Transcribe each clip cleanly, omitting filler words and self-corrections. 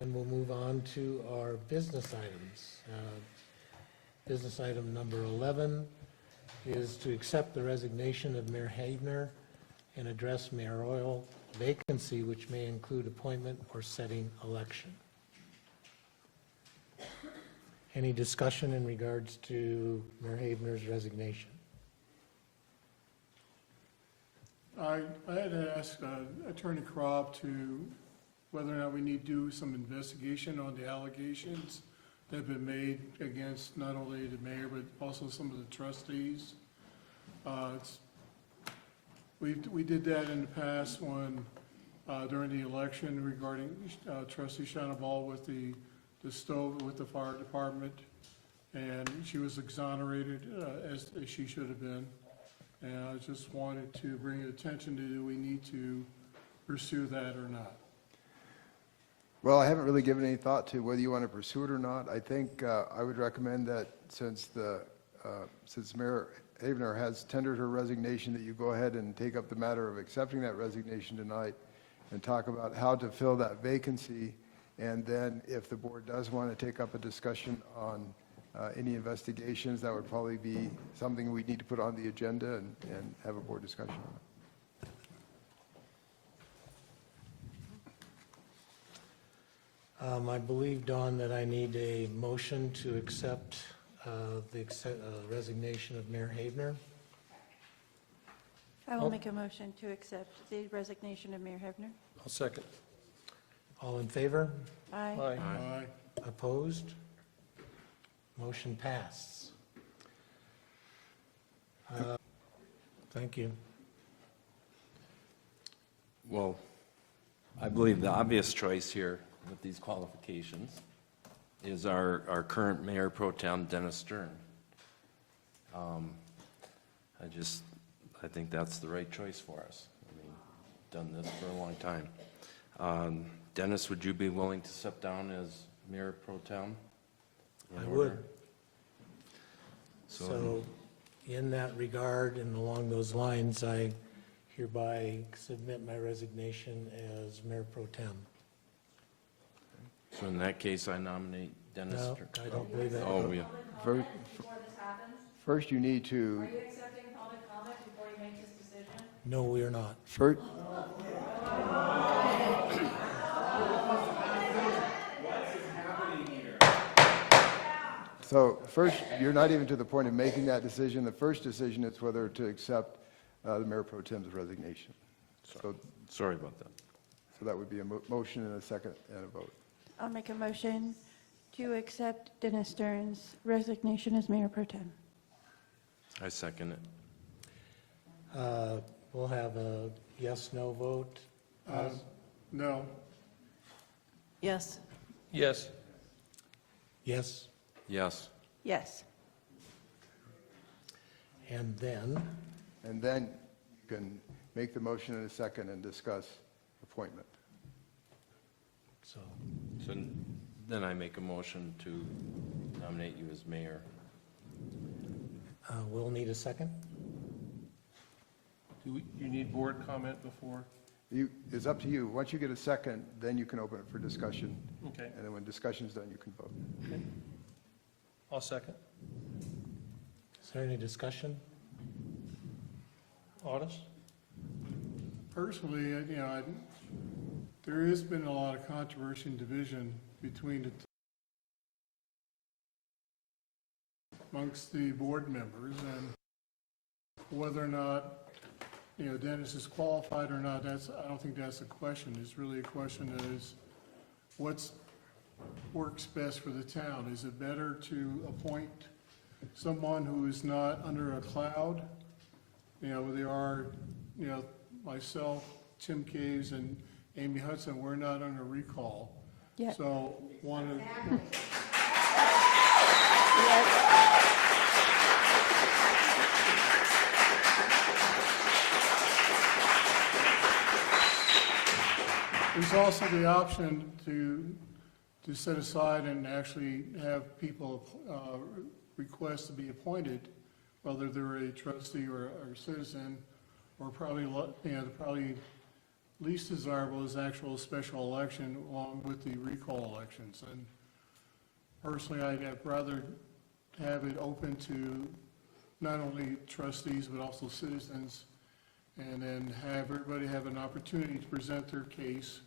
And we'll move on to our business items. Business item number 11 is to accept the resignation of Mayor Havener and address mayoral vacancy, which may include appointment or setting election. Any discussion in regards to Mayor Havener's resignation? I had asked Attorney Kropp to whether or not we need to do some investigation on the allegations that have been made against not only the mayor, but also some of the trustees. We did that in the past when, during the election regarding Trustee Shana with the stove with the fire department, and she was exonerated as she should have been. And I just wanted to bring attention to, do we need to pursue that or not? Well, I haven't really given any thought to whether you want to pursue it or not. I think I would recommend that since Mayor Havener has tendered her resignation, that you go ahead and take up the matter of accepting that resignation tonight and talk about how to fill that vacancy. And then if the board does want to take up a discussion on any investigations, that would probably be something we need to put on the agenda and have a board discussion on it. I believe, Dawn, that I need a motion to accept the resignation of Mayor Havener. I will make a motion to accept the resignation of Mayor Havener. I'll second. All in favor? Aye. Aye. Opposed? Motion passed. Thank you. Well, I believe the obvious choice here with these qualifications is our current Mayor Pro Tem, Dennis Stern. I think that's the right choice for us. I mean, done this for a long time. Dennis, would you be willing to step down as Mayor Pro Tem? I would. So in that regard and along those lines, I hereby submit my resignation as Mayor Pro Tem. So in that case, I nominate Dennis. No, I don't believe that. Oh, yeah. First, first you need to, Are you accepting public comment before you make this decision? No, we are not. first, so first, you're not even to the point of making that decision. The first decision is whether to accept the Mayor Pro Tem's resignation. So Sorry about that. that would be a motion and a second and a vote. I'll make a motion to accept Dennis Stern's resignation as Mayor Pro Tem. I second it. We'll have a yes/no vote. No. Yes. Yes. Yes, Yes. Yes. and then, And then you can make the motion in a second and discuss appointment. so, So then I make a motion to nominate you as mayor. we'll need a second. Do you need board comment before? It's up to you. Once you get a second, then you can open it for discussion. Okay, And then when discussion's done, you can vote. I'll second. Is there any discussion? Audis? Personally, there has been a lot of controversy and division between amongst the board members, and whether or not, Dennis is qualified or not, I don't think that's a question. It's really a question that is, what's works best for the town? Is it better to appoint someone who is not under a cloud? There are, myself, Tim Caves, and Amy Hudson, we're not under recall. Yep. So one of, there's also the option to set aside and actually have people request to be appointed, whether they're a trustee or a citizen, or probably least desirable is actual special election along with the recall elections. And personally, I'd have rather have it open to not only trustees, but also citizens, and then have everybody have an opportunity to present their case,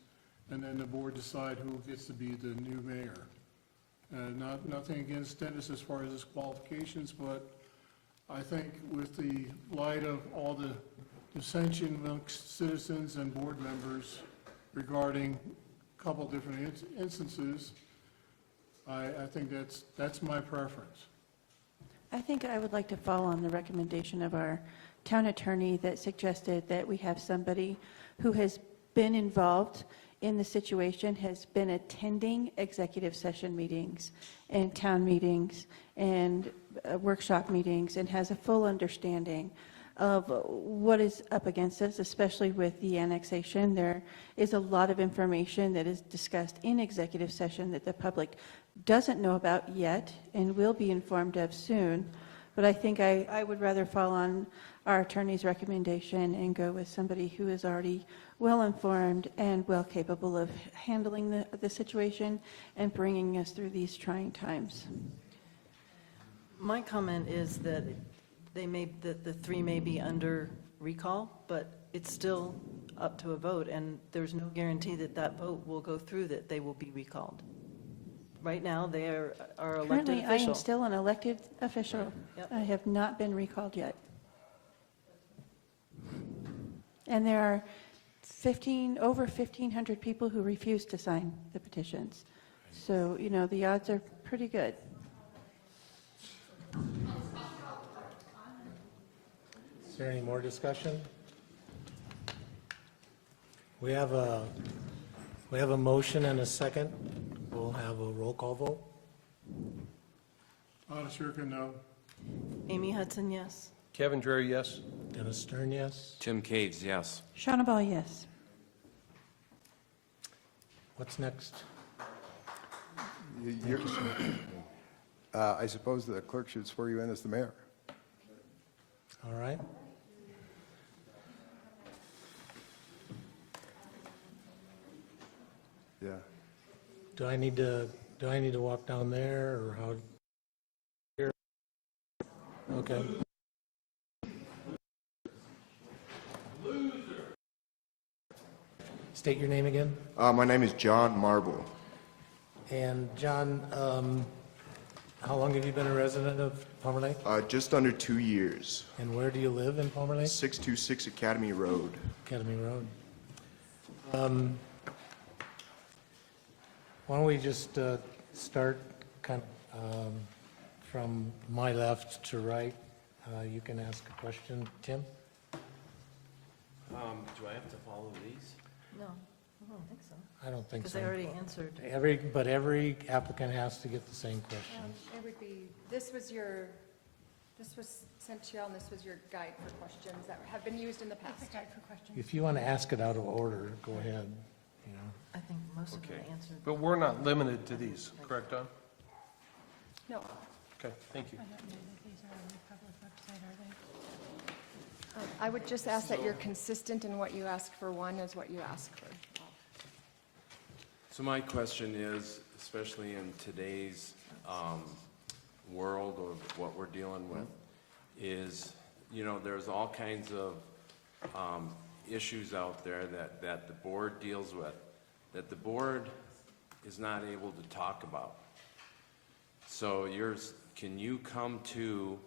and then the board decide who gets to be the new mayor. Nothing against Dennis as far as his qualifications, but I think with the light of all the dissension amongst citizens and board members regarding a couple different instances, I think that's my preference. I think I would like to follow on the recommendation of our town attorney that suggested that we have somebody who has been involved in the situation, has been attending executive session meetings and town meetings and workshop meetings, and has a full understanding of what is up against us, especially with the annexation. There is a lot of information that is discussed in executive session that the public doesn't know about yet and will be informed of soon. But I think I would rather fall on our attorney's recommendation and go with somebody who is already well-informed and well-capable of handling the situation and bringing us through these trying times. My comment is that that the three may be under recall, but it's still up to a vote, and there's no guarantee that that vote will go through, that they will be recalled. Right now, they are elected Currently, I am official. still an elected official. Yep. I have not been recalled yet. And there are over 1,500 people who refuse to sign the petitions. So, the odds are pretty good. Is there any more discussion? We have a motion and a second. We'll have a roll call vote. Otto Schirka, no. Amy Hudson, yes. Kevin Dreher, yes. Dennis Stern, yes. Tim Caves, yes. Shana Ball, yes. What's next? I suppose the clerk should swear you in as the mayor. All right. Yeah. Do I need to walk down there, or how? Here? Okay. State your name again. My name is John Marble. And John, how long have you been a resident of Palmer Lake? Just under 2 years. And where do you live in Palmer Lake? 626 Academy Road. Academy Road. Why don't we just start kind of from my left to right? You can ask a question. Tim? Do I have to follow these? No, I don't think so. I don't think Because so. they already answered. Every applicant has to get the same questions. It would be, this was sent to you, and this was your guide for questions that have been used in the past. Guide for questions. If you want to ask it out of order, go ahead, you know. I think most of them Okay. answered. But we're not limited to these, correct, Don? No. Okay, thank you. I would just ask that you're consistent in what you ask for one as what you ask for all. So my question is, especially in today's world of what we're dealing with, is, there's all kinds of issues out there that the board deals with, that the board is not able to talk about. So can you come to,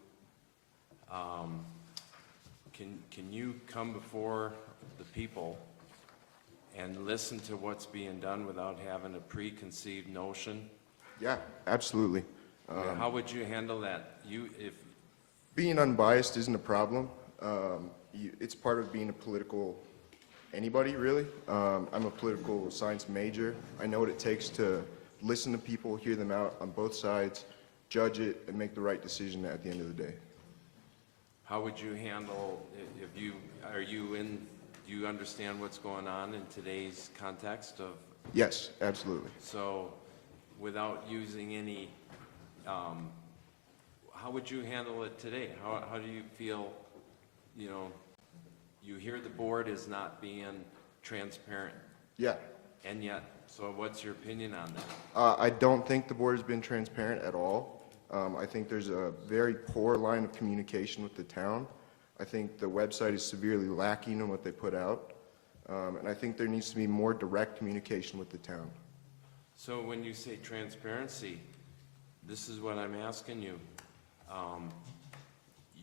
can you come before the people and listen to what's being done without having a preconceived notion? Yeah, absolutely. How would you handle that? Being unbiased isn't a problem. It's part of being a political anybody, really. I'm a political science major. I know what it takes to listen to people, hear them out on both sides, judge it, and make the right decision at the end of the day. How would you handle, do you understand what's going on in today's context of, Yes, absolutely. so without using any, how would you handle it today? How do you feel, you hear the board is not being transparent, Yeah. and yet, so what's your opinion on that? I don't think the board has been transparent at all. I think there's a very poor line of communication with the town. I think the website is severely lacking in what they put out. And I think there needs to be more direct communication with the town. So when you say transparency, this is what I'm asking you.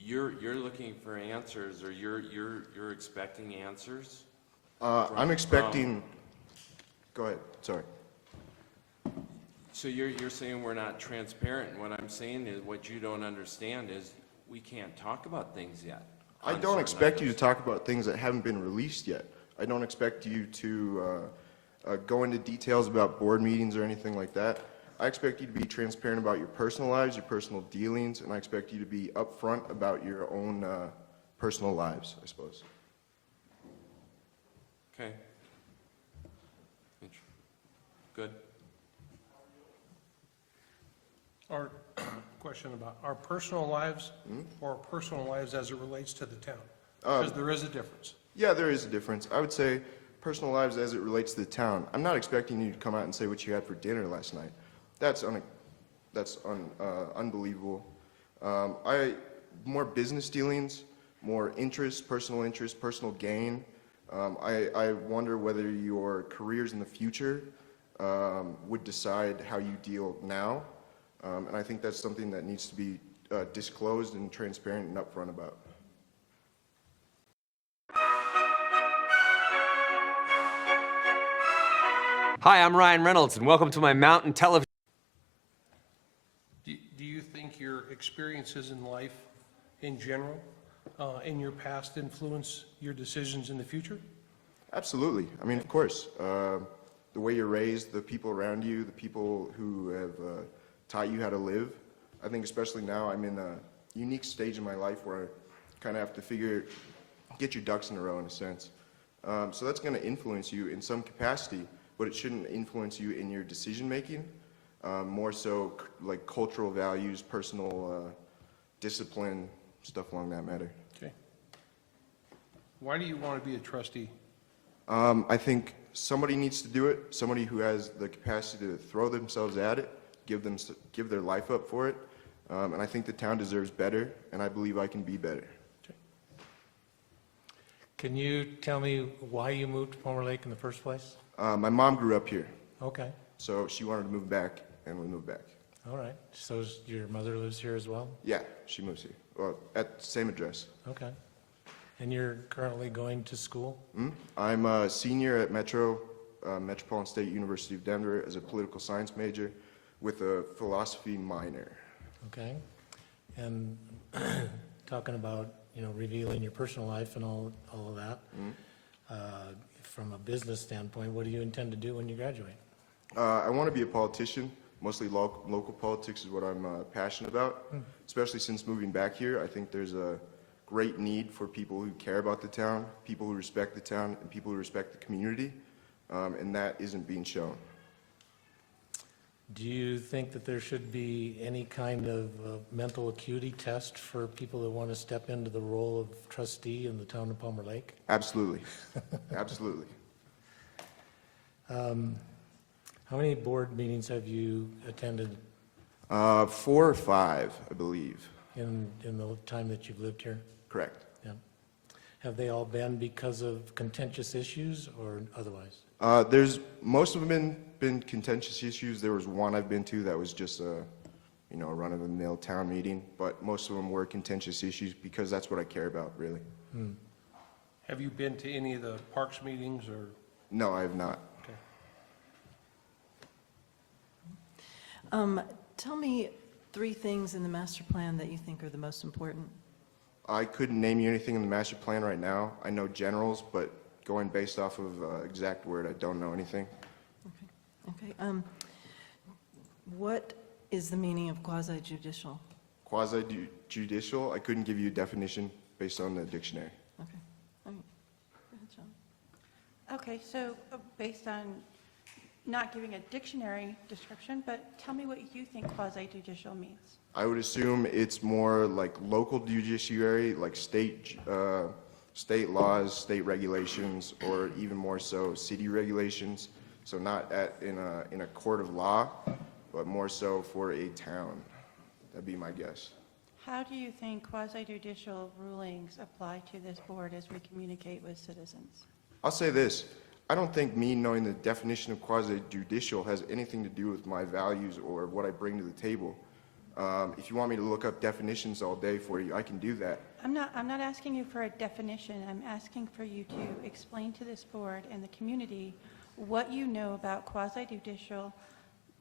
You're looking for answers, or you're expecting answers? I'm expecting, go ahead, sorry. So you're saying we're not transparent, and what I'm saying is, what you don't understand is, we can't talk about things yet. I on don't certain expect you to items. talk about things that haven't been released yet. I don't expect you to go into details about board meetings or anything like that. I expect you to be transparent about your personal lives, your personal dealings, and I expect you to be upfront about your own personal lives, I suppose. Okay. Good. Our question about our personal lives or personal lives as it relates to the town? Because there is a difference. Yeah, there is a difference. I would say personal lives as it relates to the town. I'm not expecting you to come out and say what you had for dinner last night. That's unbelievable. More business dealings, more interest, personal gain. I wonder whether your careers in the future would decide how you deal now. And I think that's something that needs to be disclosed and transparent and upfront about. Hi, I'm Ryan Reynolds, and welcome to my mountain television. Do you think your experiences in life in general, in your past, influence your decisions in the future? Absolutely. I mean, of course. The way you're raised, the people around you, the people who have taught you how to live. I think especially now I'm in a unique stage in my life where I kind of have to get your ducks in a row in a sense. So that's going to influence you in some capacity, but it shouldn't influence you in your decision making. More so like cultural values, personal discipline, stuff along that matter. Okay. Why do you want to be a trustee? I think somebody needs to do it, somebody who has the capacity to throw themselves at it, give their life up for it, and I think the town deserves better, and I believe I can be better. Okay. Can you tell me why you moved to Palmer Lake in the first place? My mom grew up here, Okay, so she wanted to move back, and we moved back. all right. So your mother lives here as well? Yeah, she moves here, well, at the same address. Okay. And you're currently going to school? I'm a senior at Metropolitan State University of Denver as a political science major with a philosophy minor. Okay. And talking about, revealing your personal life and all of that, from a business standpoint, what do you intend to do when you graduate? I want to be a politician. Mostly local politics is what I'm passionate about, especially since moving back here. I think there's a great need for people who care about the town, people who respect the town, and people who respect the community, and that isn't being shown. Do you think that there should be any kind of mental acuity test for people that want to step into the role of trustee in the town of Palmer Lake? Absolutely. Absolutely. How many board meetings have you attended 4 or 5, I believe. in the time that you've lived here? Correct. Yeah. Have they all been because of contentious issues or otherwise? Most of them been contentious issues. There was one I've been to that was just a run-of-the-mill town meeting, but most of them were contentious issues because that's what I care about, really. Have you been to any of the parks meetings or? No, I have not. Okay. Tell me 3 things in the master plan that you think are the most important. I couldn't name you anything in the master plan right now. I know generals, but going based off of exact word, I don't know anything. Okay. What is the meaning of quasi-judicial? Quasi-judicial, I couldn't give you a definition based on the dictionary. Okay. All right. Go ahead, Shana. Okay, so based on not giving a dictionary description, but tell me what you think quasi-judicial means. I would assume it's more like local judiciary, like state state laws, state regulations, or even more so, city regulations. So not in a court of law, but more so for a town. That'd be my guess. How do you think quasi-judicial rulings apply to this board as we communicate with citizens? I'll say this. I don't think me knowing the definition of quasi-judicial has anything to do with my values or what I bring to the table. If you want me to look up definitions all day for you, I can do that. I'm not asking you for a definition. I'm asking for you to explain to this board and the community what you know about quasi-judicial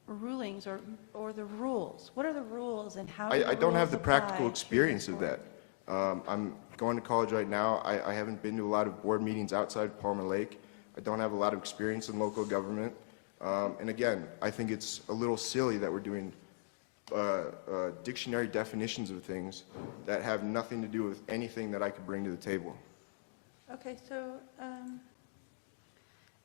rulings or the rules. What are the rules and how do the I don't have rules the apply practical to experience this of board? that. I'm going to college right now. I haven't been to a lot of board meetings outside Palmer Lake. I don't have a lot of experience in local government. And again, I think it's a little silly that we're doing dictionary definitions of things that have nothing to do with anything that I could bring to the table. Okay, so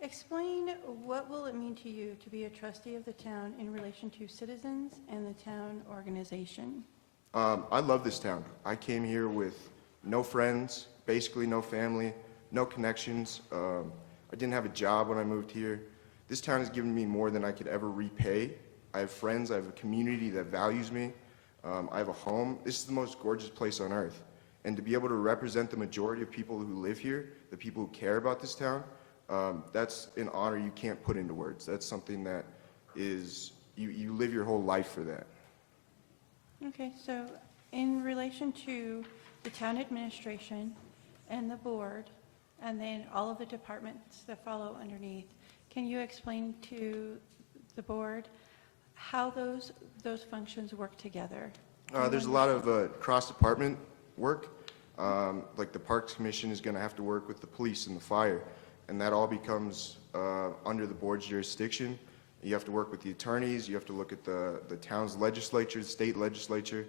explain what will it mean to you to be a trustee of the town in relation to citizens and the town organization? I love this town. I came here with no friends, basically no family, no connections. I didn't have a job when I moved here. This town has given me more than I could ever repay. I have friends, I have a community that values me. I have a home. This is the most gorgeous place on earth. And to be able to represent the majority of people who live here, the people who care about this town, that's an honor you can't put into words. That's something that is, you live your whole life for that. Okay, so in relation to the town administration and the board, and then all of the departments that follow underneath, can you explain to the board how those functions work together? There's a lot of cross-department work. Like the Parks Commission is going to have to work with the police and the fire, and that all becomes under the board's jurisdiction. You have to work with the attorneys, you have to look at the town's legislature, the state legislature.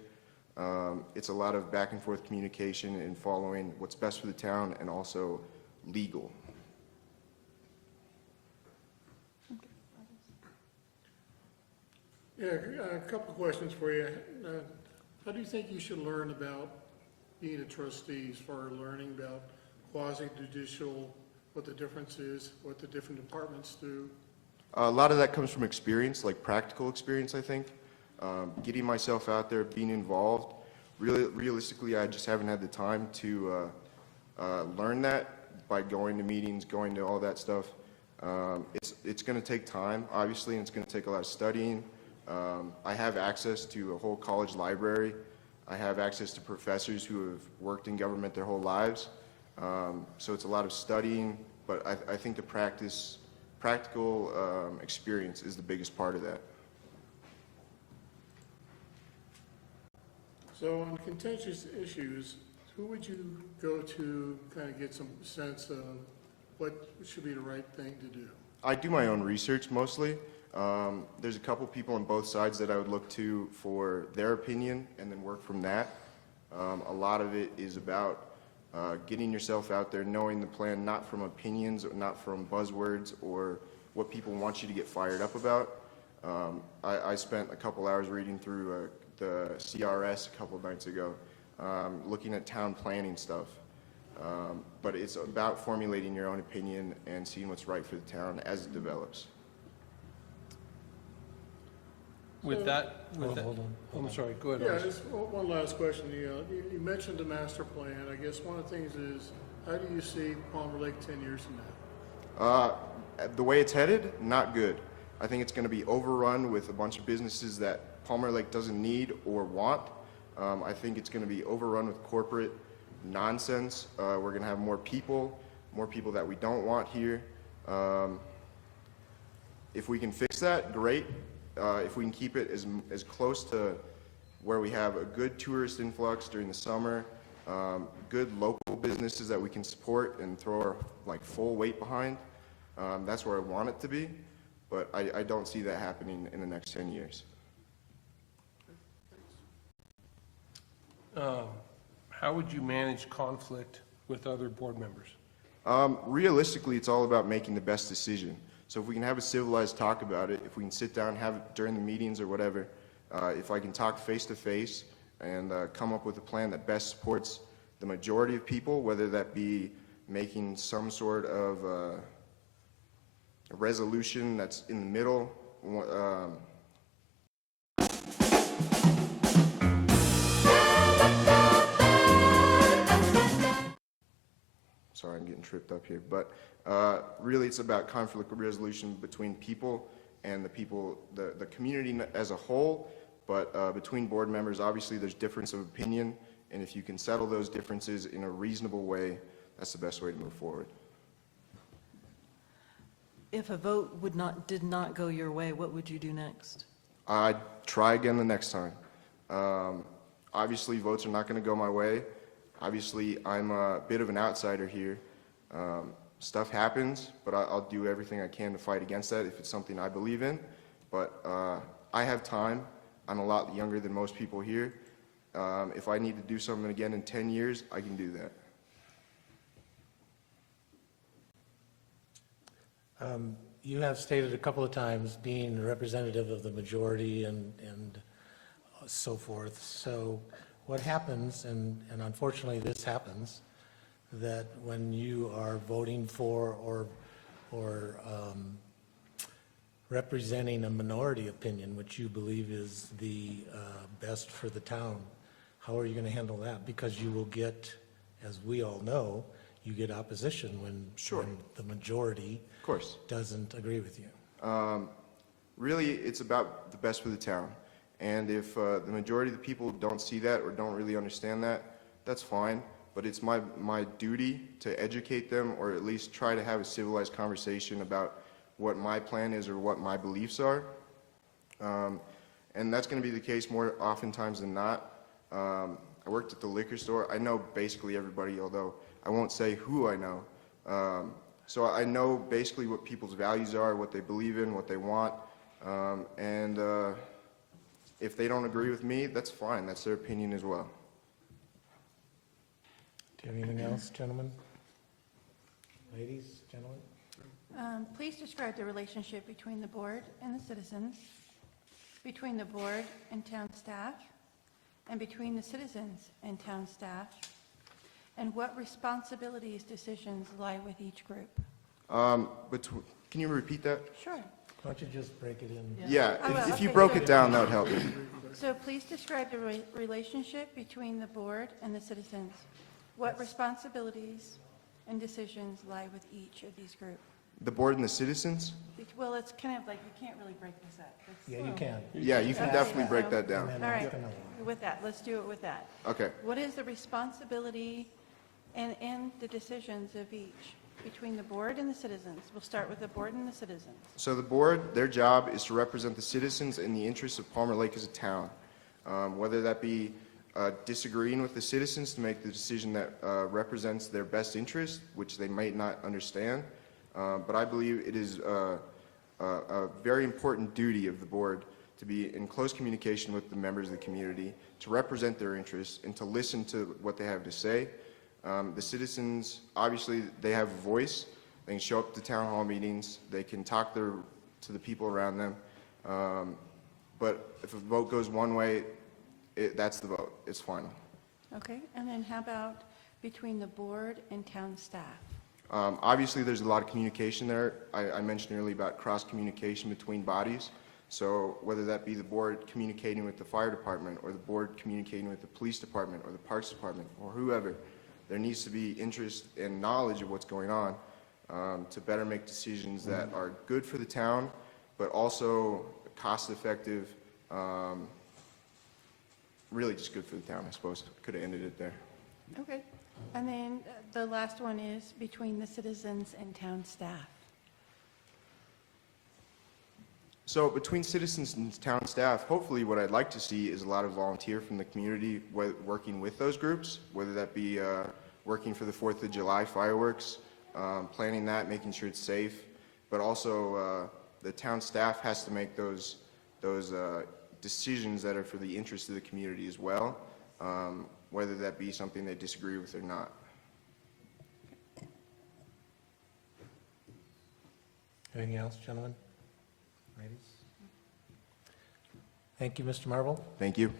It's a lot of back and forth communication and following what's best for the town and also legal. Yeah, a couple of questions for you. How do you think you should learn about being a trustee as far as learning about quasi-judicial, what the difference is, what the different departments do? A lot of that comes from experience, like practical experience, I think. Getting myself out there, being involved. Realistically, I just haven't had the time to learn that by going to meetings, going to all that stuff. It's going to take time, obviously, and it's going to take a lot of studying. I have access to a whole college library. I have access to professors who have worked in government their whole lives. So it's a lot of studying, but I think the practical experience is the biggest part of that. So on contentious issues, who would you go to kind of get some sense of what should be the right thing to do? I do my own research mostly. There's a couple people on both sides that I would look to for their opinion and then work from that. A lot of it is about getting yourself out there, knowing the plan, not from opinions, or not from buzzwords or what people want you to get fired up about. I spent a couple hours reading through the CRS a couple of nights ago, looking at town planning stuff. But it's about formulating your own opinion and seeing what's right for the town as it develops. With that, Hold on. I'm sorry, go ahead. Yeah, Artis. just one last question. You mentioned the master plan. I guess one of the things is, how do you see Palmer Lake 10 years from now? The way it's headed, not good. I think it's going to be overrun with a bunch of businesses that Palmer Lake doesn't need or want. I think it's going to be overrun with corporate nonsense. We're going to have more people that we don't want here. If we can fix that, great. If we can keep it as close to where we have a good tourist influx during the summer, good local businesses that we can support and throw our full weight behind, that's where I want it to be. But I don't see that happening in the next 10 years. How would you manage conflict with other board members? Realistically, it's all about making the best decision. So if we can have a civilized talk about it, if we can sit down, have it during the meetings or whatever, if I can talk face to face and come up with a plan that best supports the majority of people, whether that be making some sort of a resolution that's in the middle. Sorry, I'm getting tripped up here, but really it's about conflict resolution between people and the community as a whole, but between board members, obviously there's difference of opinion, and if you can settle those differences in a reasonable way, that's the best way to move forward. If a vote did not go your way, what would you do next? I'd try again the next time. Obviously, votes are not going to go my way. Obviously, I'm a bit of an outsider here. Stuff happens, but I'll do everything I can to fight against that if it's something I believe in. But I have time. I'm a lot younger than most people here. If I need to do something again in 10 years, I can do that. You have stated a couple of times being a representative of the majority and so forth. So what happens, and unfortunately this happens, that when you are voting for or representing a minority opinion, which you believe is the best for the town, how are you going to handle that? Because you will get, as we all know, you get opposition when the majority Of course. doesn't agree with you. Really, it's about the best for the town. And if the majority of the people don't see that or don't really understand that, that's fine. But it's my duty to educate them, or at least try to have a civilized conversation about what my plan is or what my beliefs are. And that's going to be the case more oftentimes than not. I worked at the liquor store. I know basically everybody, although I won't say who I know. So I know basically what people's values are, what they believe in, what they want. And if they don't agree with me, that's fine. That's their opinion as well. Do you have anything else, gentlemen? Ladies, gentlemen? Please describe the relationship between the board and the citizens, between the board and town staff, and between the citizens and town staff, and what responsibilities, decisions lie with each group. Can you repeat that? Sure. Why don't you just break it in? Yeah, I will. if you Okay, broke so- it down, that would help me. So please describe the relationship between the board and the citizens. What responsibilities and decisions lie with each of these groups? The board and the citizens? Well, it's kind of like, you can't really break this up. Yeah, you can. Yeah, you can Okay, definitely break so- that down. And then All right. ask another one. With that, let's do it with that. Okay. What is the responsibility and the decisions of each between the board and the citizens? We'll start with the board and the citizens. So the board, their job is to represent the citizens in the interests of Palmer Lake as a town. Whether that be disagreeing with the citizens to make the decision that represents their best interest, which they might not understand. But I believe it is a very important duty of the board to be in close communication with the members of the community, to represent their interests, and to listen to what they have to say. The citizens, obviously, they have a voice. They can show up to town hall meetings. They can talk to the people around them. But if a vote goes one way, that's the vote. It's final. Okay, and then how about between the board and town staff? Obviously, there's a lot of communication there. I mentioned earlier about cross-communication between bodies. So whether that be the board communicating with the fire department, or the board communicating with the police department, or the parks department, or whoever, there needs to be interest and knowledge of what's going on to better make decisions that are good for the town, but also cost-effective, really just good for the town, I suppose. Could have ended it there. Okay, and then the last one is between the citizens and town staff. So between citizens and town staff, hopefully what I'd like to see is a lot of volunteer from the community working with those groups, whether that be working for the 4th of July fireworks, planning that, making sure it's safe, but also the town staff has to make those decisions that are for the interest of the community as well, whether that be something they disagree with or not. Anything else, gentlemen? Ladies? Thank you, Mr. Marble. Thank you.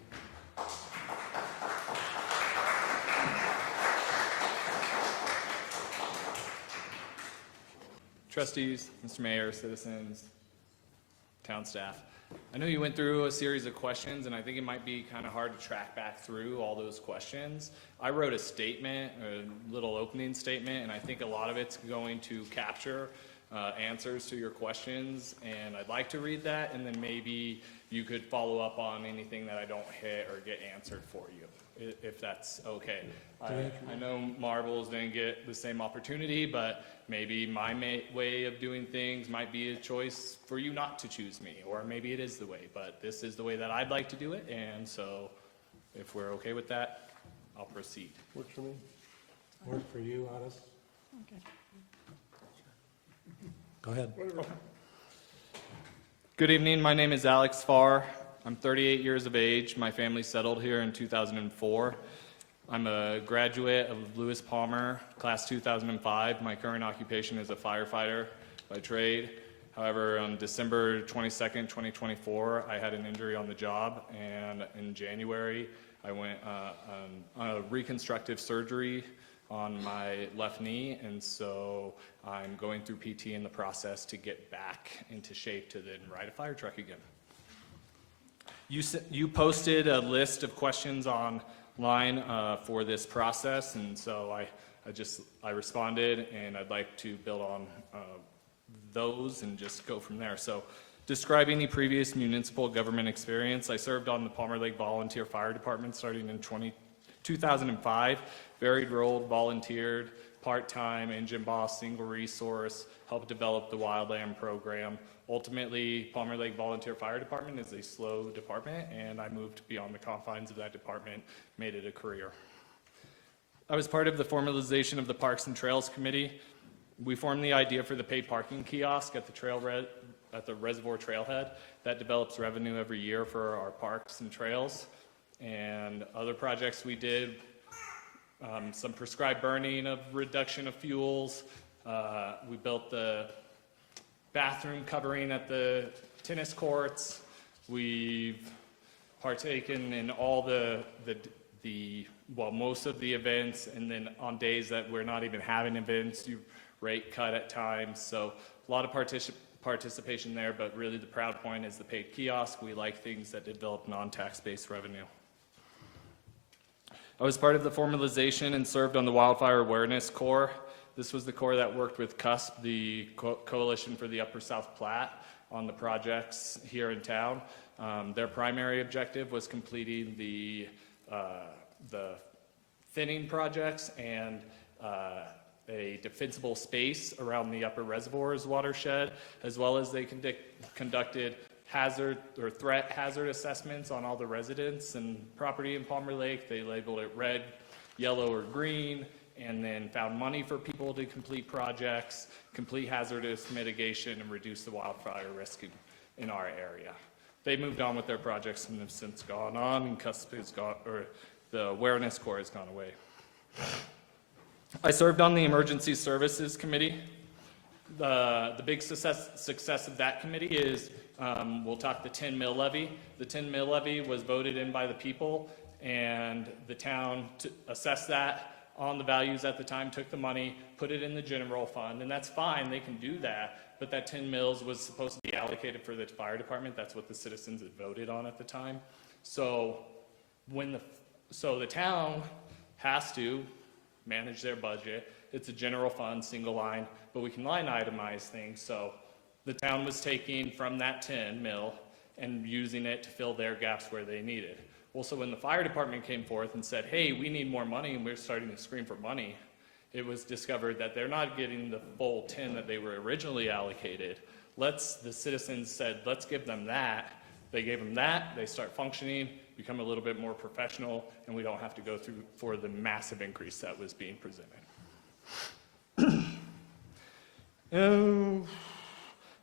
Trustees, Mr. Mayor, citizens, town staff. I know you went through a series of questions, and I think it might be kind of hard to track back through all those questions. I wrote a statement, a little opening statement, and I think a lot of it's going to capture answers to your questions, and I'd like to read that, and then maybe you could follow up on anything that I don't hit or get answered for you, if that's okay. I know Marbles didn't get the same opportunity, but maybe my way of doing things might be a choice for you not to choose me, or maybe it is the way, but this is the way that I'd like to do it, and so if we're okay with that, I'll proceed. Works for me. Work for you, Otis? Go ahead. Good evening, my name is Alex Farr. I'm 38 years of age. My family settled here in 2004. I'm a graduate of Lewis Palmer, class 2005. My current occupation is a firefighter by trade. However, on December 22nd, 2024, I had an injury on the job, and in January, I went on a reconstructive surgery on my left knee, and so I'm going through PT in the process to get back into shape to then ride a fire truck again. You posted a list of questions online for this process, and so I responded, and I'd like to build on those and just go from there. So, describe any previous municipal government experience. I served on the Palmer Lake Volunteer Fire Department starting in 2005. Varied role, volunteered, part-time, engine boss, single resource, helped develop the wildland program. Ultimately, Palmer Lake Volunteer Fire Department is a slow department, and I moved beyond the confines of that department, made it a career. I was part of the formalization of the Parks and Trails Committee. We formed the idea for the paid parking kiosk at the Reservoir Trailhead that develops revenue every year for our parks and trails. And other projects we did, some prescribed burning of reduction of fuels. We built the bathroom covering at the tennis courts. We've partaken in all most of the events, and then on days that we're not even having events, you rate cut at times. So a lot of participation there, but really the proud point is the paid kiosk. We like things that develop non-tax-based revenue. I was part of the formalization and served on the Wildfire Awareness Corps. This was the corps that worked with CUSP, the Coalition for the Upper South Platte, on the projects here in town. Their primary objective was completing the thinning projects and a defensible space around the upper reservoirs watershed, as well as they conducted hazard or threat hazard assessments on all the residents and property in Palmer Lake. They labeled it red, yellow, or green, and then found money for people to complete projects, complete hazardous mitigation, and reduce the wildfire risk in our area. They moved on with their projects and have since gone on, and CUSP has gone, or the Awareness Corps has gone away. I served on the Emergency Services Committee. The big success of that committee is, we'll talk the 10 mil levy. The 10 mil levy was voted in by the people, and the town assessed that on the values at the time, took the money, put it in the general fund, and that's fine, they can do that, but that 10 mils was supposed to be allocated for the fire department. That's what the citizens had voted on at the time. So the town has to manage their budget. It's a general fund, single line, but we can line itemize things. So the town was taking from that 10 mil and using it to fill their gaps where they needed. Well, so when the fire department came forth and said, hey, we need more money, and we're starting to scream for money, it was discovered that they're not getting the full 10 that they were originally allocated. The citizens said, let's give them that. They gave them that, they start functioning, become a little bit more professional, and we don't have to go through for the massive increase that was being presented.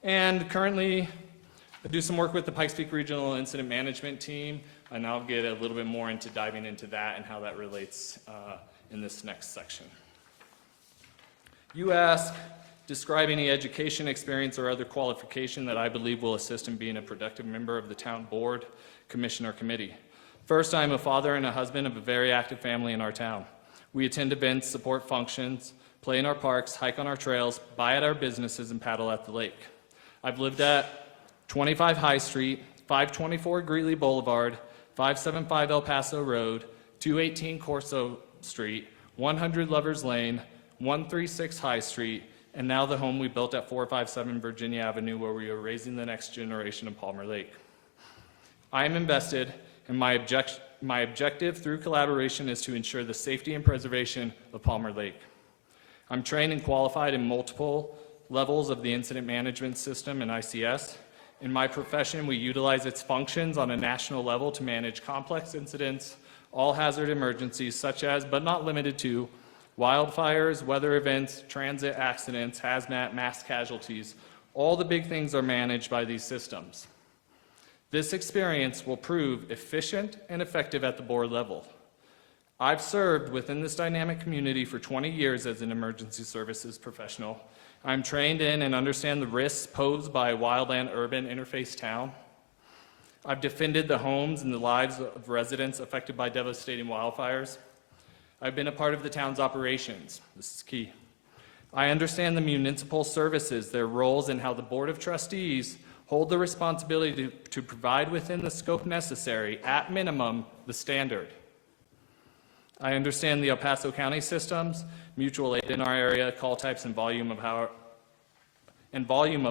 And currently, I do some work with the Pikes Peak Regional Incident Management Team, and I'll get a little bit more into diving into that and how that relates in this next section. You ask, describe any education, experience, or other qualification that I believe will assist in being a productive member of the town board, commission, or committee. First, I am a father and a husband of a very active family in our town. We attend events, support functions, play in our parks, hike on our trails, buy at our businesses, and paddle at the lake. I've lived at 25 High Street, 524 Greeley Boulevard, 575 El Paso Road, 218 Corso Street, 100 Lovers Lane, 136 High Street, and now the home we built at 457 Virginia Avenue, where we are raising the next generation of Palmer Lake. I am invested, and my objective through collaboration is to ensure the safety and preservation of Palmer Lake. I'm trained and qualified in multiple levels of the incident management system and ICS. In my profession, we utilize its functions on a national level to manage complex incidents, all hazard emergencies such as, but not limited to, wildfires, weather events, transit accidents, hazmat, mass casualties. All the big things are managed by these systems. This experience will prove efficient and effective at the board level. I've served within this dynamic community for 20 years as an emergency services professional. I'm trained in and understand the risks posed by a wildland-urban interface town. I've defended the homes and the lives of residents affected by devastating wildfires. I've been a part of the town's operations. This is key. I understand the municipal services, their roles, and how the Board of Trustees hold the responsibility to provide within the scope necessary, at minimum, the standard. I understand the El Paso County systems, mutual aid in our area, call types, and volume of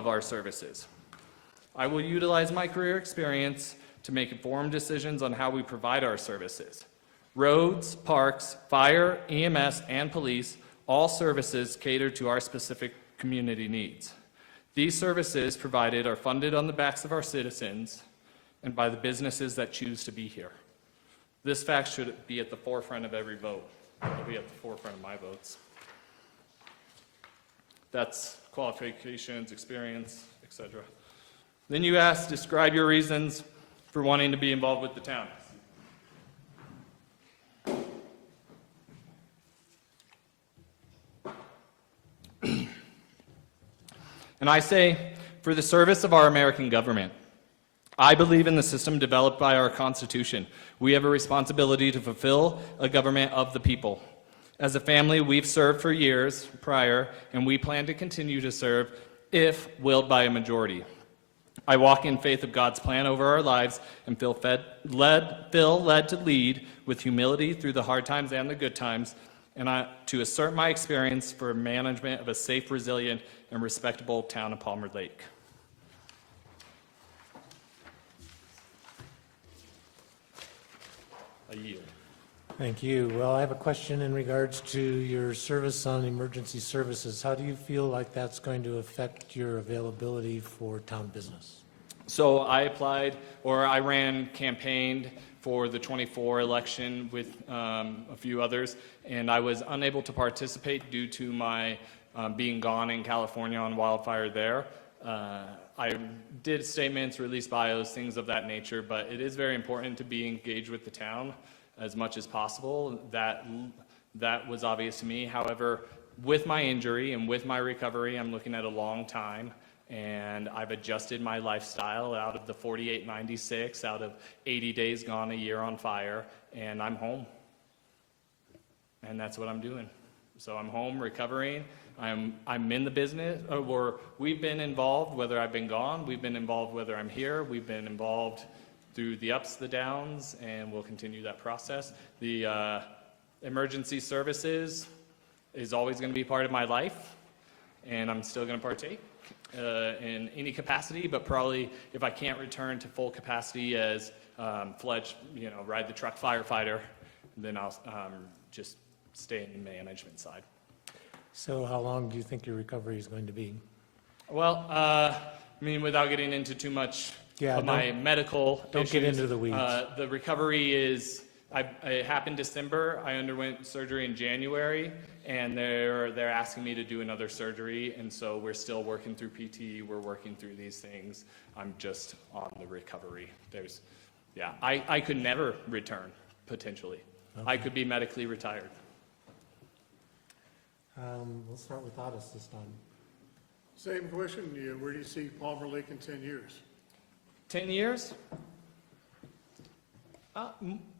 our services. I will utilize my career experience to make informed decisions on how we provide our services. Roads, parks, fire, EMS, and police, all services cater to our specific community needs. These services provided are funded on the backs of our citizens and by the businesses that choose to be here. This fact should be at the forefront of every vote. It'll be at the forefront of my votes. That's qualifications, experience, etc. Then you asked, describe your reasons for wanting to be involved with the town. And I say, for the service of our American government. I believe in the system developed by our Constitution. We have a responsibility to fulfill a government of the people. As a family, we've served for years prior, and we plan to continue to serve if willed by a majority. I walk in faith of God's plan over our lives and feel led to lead with humility through the hard times and the good times, and to assert my experience for management of a safe, resilient, and respectable town of Palmer Lake. I yield. Thank you. Well, I have a question in regards to your service on emergency services. How do you feel like that's going to affect your availability for town business? So I applied, or I campaigned for the 24 election with a few others, and I was unable to participate due to my being gone in California on wildfire there. I did statements, released bios, things of that nature, but it is very important to be engaged with the town as much as possible. That was obvious to me. However, with my injury and with my recovery, I'm looking at a long time, and I've adjusted my lifestyle out of the 48-96, out of 80 days gone, a year on fire, and I'm home. And that's what I'm doing. So I'm home recovering. I'm in the business, or we've been involved, whether I've been gone, we've been involved whether I'm here, we've been involved through the ups, the downs, and we'll continue that process. The emergency services is always going to be part of my life, and I'm still going to partake in any capacity, but probably if I can't return to full capacity as fledged, ride the truck firefighter, then I'll just stay in the management side. So how long do you think your recovery is going to be? Well, without getting into too much of my medical Don't issues, get into the weeds. The recovery is, it happened December. I underwent surgery in January, and they're asking me to do another surgery, and so we're still working through PT. We're working through these things. I'm just on the recovery. I could never return, potentially. Okay. I could be medically retired. We'll start with Otis this time. Same question, where do you see Palmer Lake in 10 years? 10 years?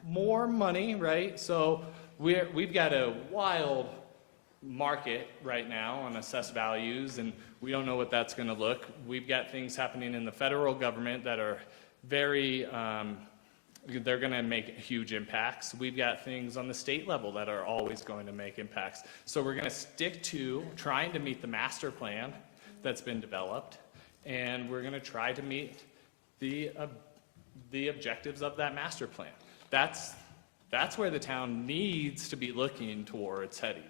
More money, right? So we've got a wild market right now on assessed values, and we don't know what that's going to look. We've got things happening in the federal government that are very, they're going to make huge impacts. We've got things on the state level that are always going to make impacts. So we're going to stick to trying to meet the master plan that's been developed, and we're going to try to meet the objectives of that master plan. That's where the town needs to be looking towards heading.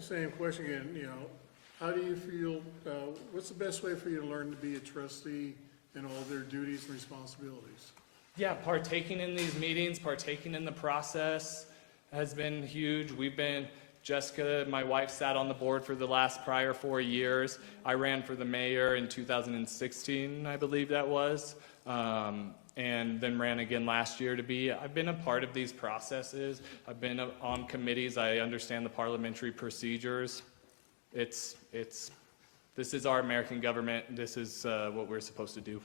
Same question again, how do you feel, what's the best way for you to learn to be a trustee and all their duties and responsibilities? Yeah, partaking in these meetings, partaking in the process has been huge. Jessica, my wife, sat on the board for the prior 4 years. I ran for the mayor in 2016, I believe that was, and then ran again last year I've been a part of these processes. I've been on committees. I understand the parliamentary procedures. This is our American government. This is what we're supposed to do.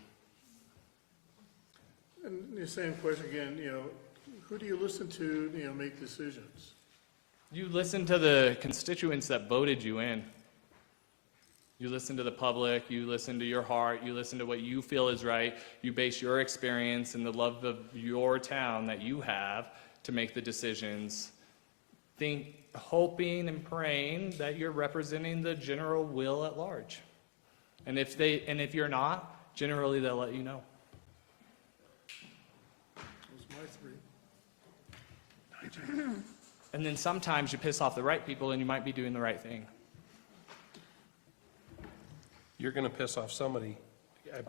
And the same question again, who do you listen to, make decisions? You listen to the constituents that voted you in. You listen to the public, you listen to your heart, you listen to what you feel is right. You base your experience and the love of your town that you have to make the decisions. Hoping and praying that you're representing the general will at large. And if you're not, generally they'll let you know. Those are my 3. And then sometimes you piss off the right people and you might be doing the right thing. You're going to piss off somebody.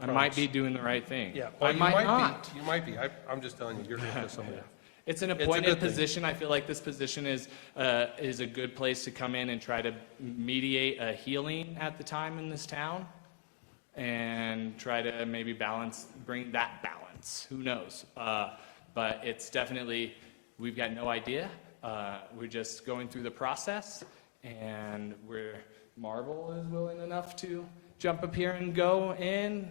I might be doing the right thing. Yeah, well, I might not. You might be. I'm just telling you, you're going to piss somebody off. It's an appointed position. I feel like this position is a good place to come in and try to mediate a healing at the time in this town and try to maybe bring that balance. Who knows? But it's definitely, we've got no idea. We're just going through the process, and Marvel is willing enough to jump up here and go in.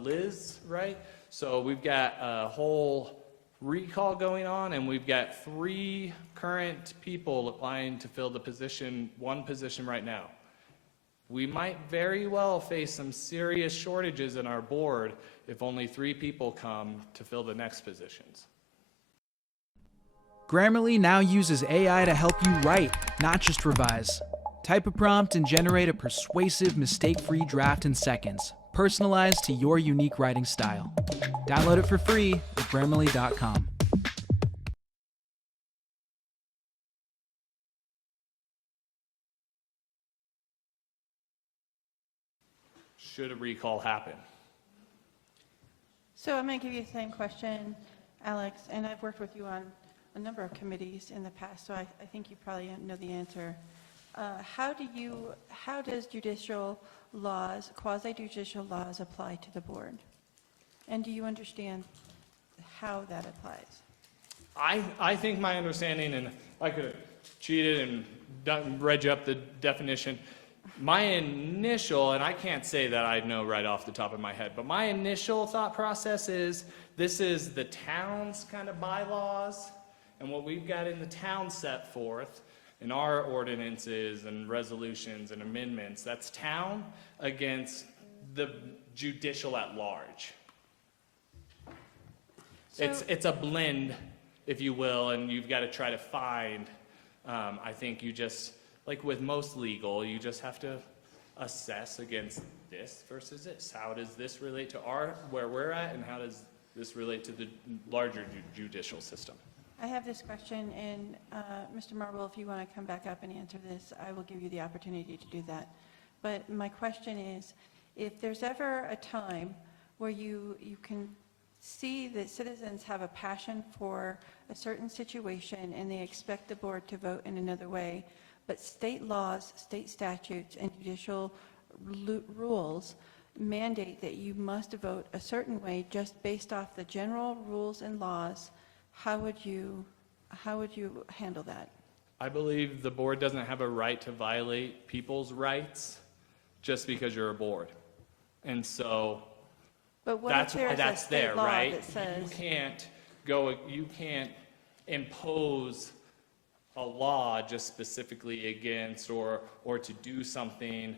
Liz, right? So we've got a whole recall going on, and we've got 3 current people applying to fill one position right now. We might very well face some serious shortages in our board if only 3 people come to fill the next positions. Grammarly now uses AI to help you write, not just revise. Type a prompt and generate a persuasive, mistake-free draft in seconds, personalized to your unique writing style. Download it for free at Grammarly.com. Should a recall happen? So I'm going to give you the same question, Alex, and I've worked with you on a number of committees in the past, so I think you probably know the answer. How does judicial laws, quasi-judicial laws apply to the board? And do you understand how that applies? I think my understanding, and I could have cheated and read you up the definition, my initial, and I can't say that I know right off the top of my head, but my initial thought process is this is the town's kind of bylaws, and what we've got in the town set forth in our ordinances and resolutions and amendments, that's town against the judicial at large. So it's a blend, if you will, and you've got to try to find, I think you just, like with most legal, you just have to assess against this versus this. How does this relate to where we're at, and how does this relate to the larger judicial system? I have this question, and Mr. Marble, if you want to come back up and answer this, I will give you the opportunity to do that. But my question is, if there's ever a time where you can see that citizens have a passion for a certain situation and they expect the board to vote in another way, but state laws, state statutes, and judicial rules mandate that you must vote a certain way just based off the general rules and laws, how would you handle that? I believe the board doesn't have a right to violate people's rights just because you're a board. And so but what that's if why there's that's a state there, law right? That says, you can't impose a law just specifically against or to do something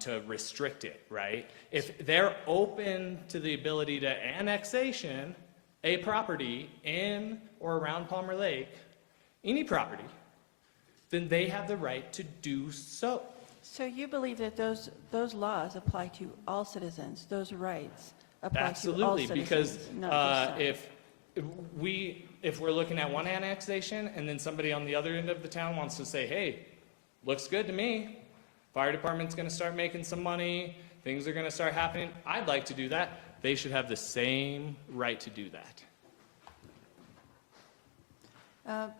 to restrict it, right? If they're open to the ability to annexation a property in or around Palmer Lake, any property, then they have the right to do so. So you believe that those laws apply to all citizens, those rights apply to all Absolutely, citizens? because not just some? if we're looking at one annexation and then somebody on the other end of the town wants to say, hey, looks good to me, fire department's gonna start making some money, things are gonna start happening, I'd like to do that, they should have the same right to do that.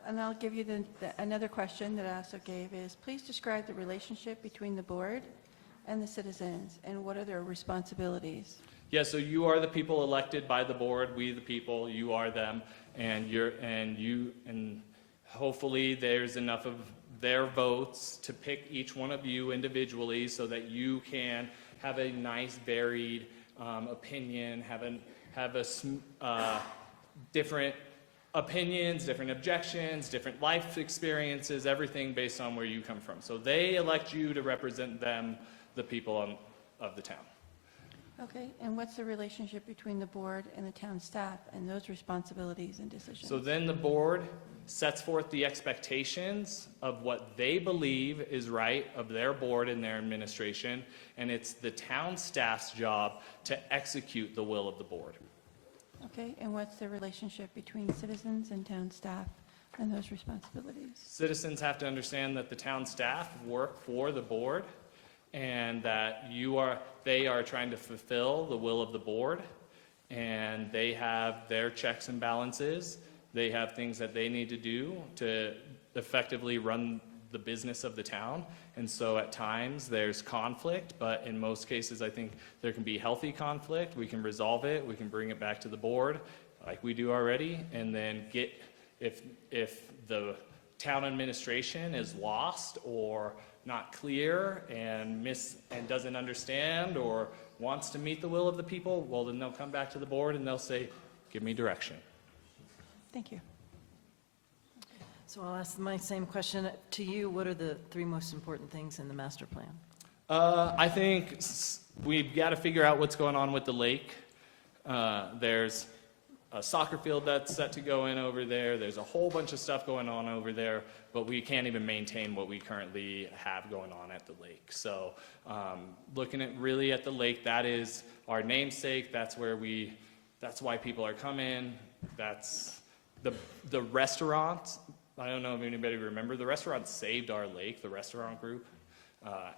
And I'll give you another question that I also gave is, please describe the relationship between the board and the citizens, and what are their responsibilities? Yeah, so you are the people elected by the board, we the people, you are them, and hopefully there's enough of their votes to pick each one of you individually so that you can have a nice varied opinion, have different opinions, different objections, different life experiences, everything based on where you come from. So they elect you to represent them, the people of the town. Okay, and what's the relationship between the board and the town staff and those responsibilities and decisions? So then the board sets forth the expectations of what they believe is right of their board and their administration, and it's the town staff's job to execute the will of the board. Okay, and what's the relationship between citizens and town staff and those responsibilities? Citizens have to understand that the town staff work for the board and that they are trying to fulfill the will of the board, and they have their checks and balances. They have things that they need to do to effectively run the business of the town. And so at times there's conflict, but in most cases I think there can be healthy conflict. We can resolve it, we can bring it back to the board like we do already, and then if the town administration is lost or not clear and doesn't understand or wants to meet the will of the people, well then they'll come back to the board and they'll say, give me direction. Thank you. So I'll ask my same question to you. What are the three most important things in the master plan? I think we've got to figure out what's going on with the lake. There's a soccer field that's set to go in over there. There's a whole bunch of stuff going on over there, but we can't even maintain what we currently have going on at the lake. So looking at the lake, that is our namesake. That's why people are coming. That's the restaurant. I don't know if anybody remember, the restaurant saved our lake, the restaurant group,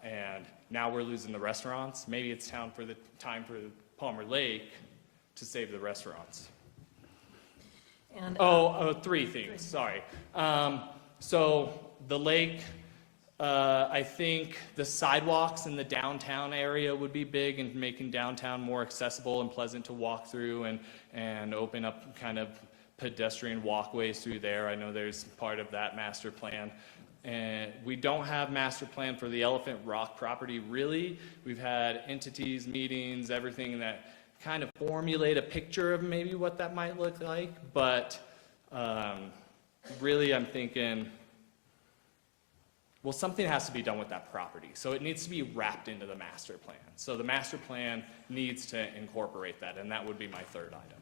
and now we're losing the restaurants. Maybe it's time for Palmer Lake to save the restaurants. And, three things, sorry. So the lake, I think the sidewalks in the downtown area would be big in making downtown more accessible and pleasant to walk through and open up kind of pedestrian walkways through there. I know there's part of that master plan. And we don't have master plan for the Elephant Rock property, really. We've had entities, meetings, everything that kind of formulate a picture of maybe what that might look like. But really I'm thinking, well, something has to be done with that property. So it needs to be wrapped into the master plan. So the master plan needs to incorporate that, and that would be my third item.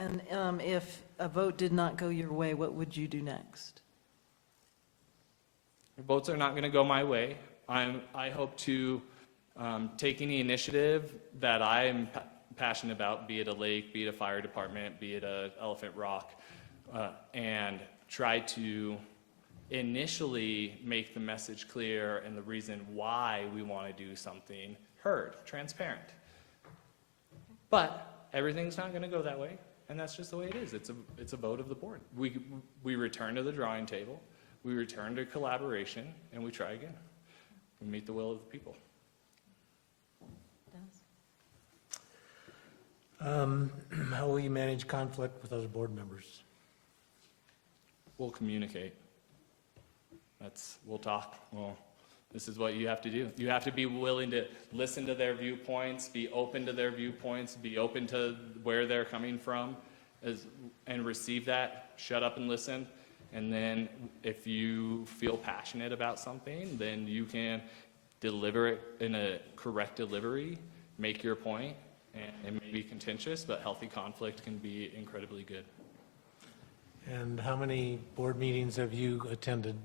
And if a vote did not go your way, what would you do next? Votes are not going to go my way. I hope to take any initiative that I am passionate about, be it a lake, be it a fire department, be it a Elephant Rock, and try to initially make the message clear and the reason why we want to do something heard, transparent. But everything's not going to go that way. And that's just the way it is. It's a vote of the board. We return to the drawing table, we return to collaboration, and we try again. We meet the will of the people. How will you manage conflict with other board members? We'll communicate. We'll talk. Well, this is what you have to do. You have to be willing to listen to their viewpoints, be open to their viewpoints, be open to where they're coming from, and receive that, shut up and listen. And then if you feel passionate about something, then you can deliver it in a correct delivery, make your point, and it may be contentious, but healthy conflict can be incredibly good. And how many board meetings have you attended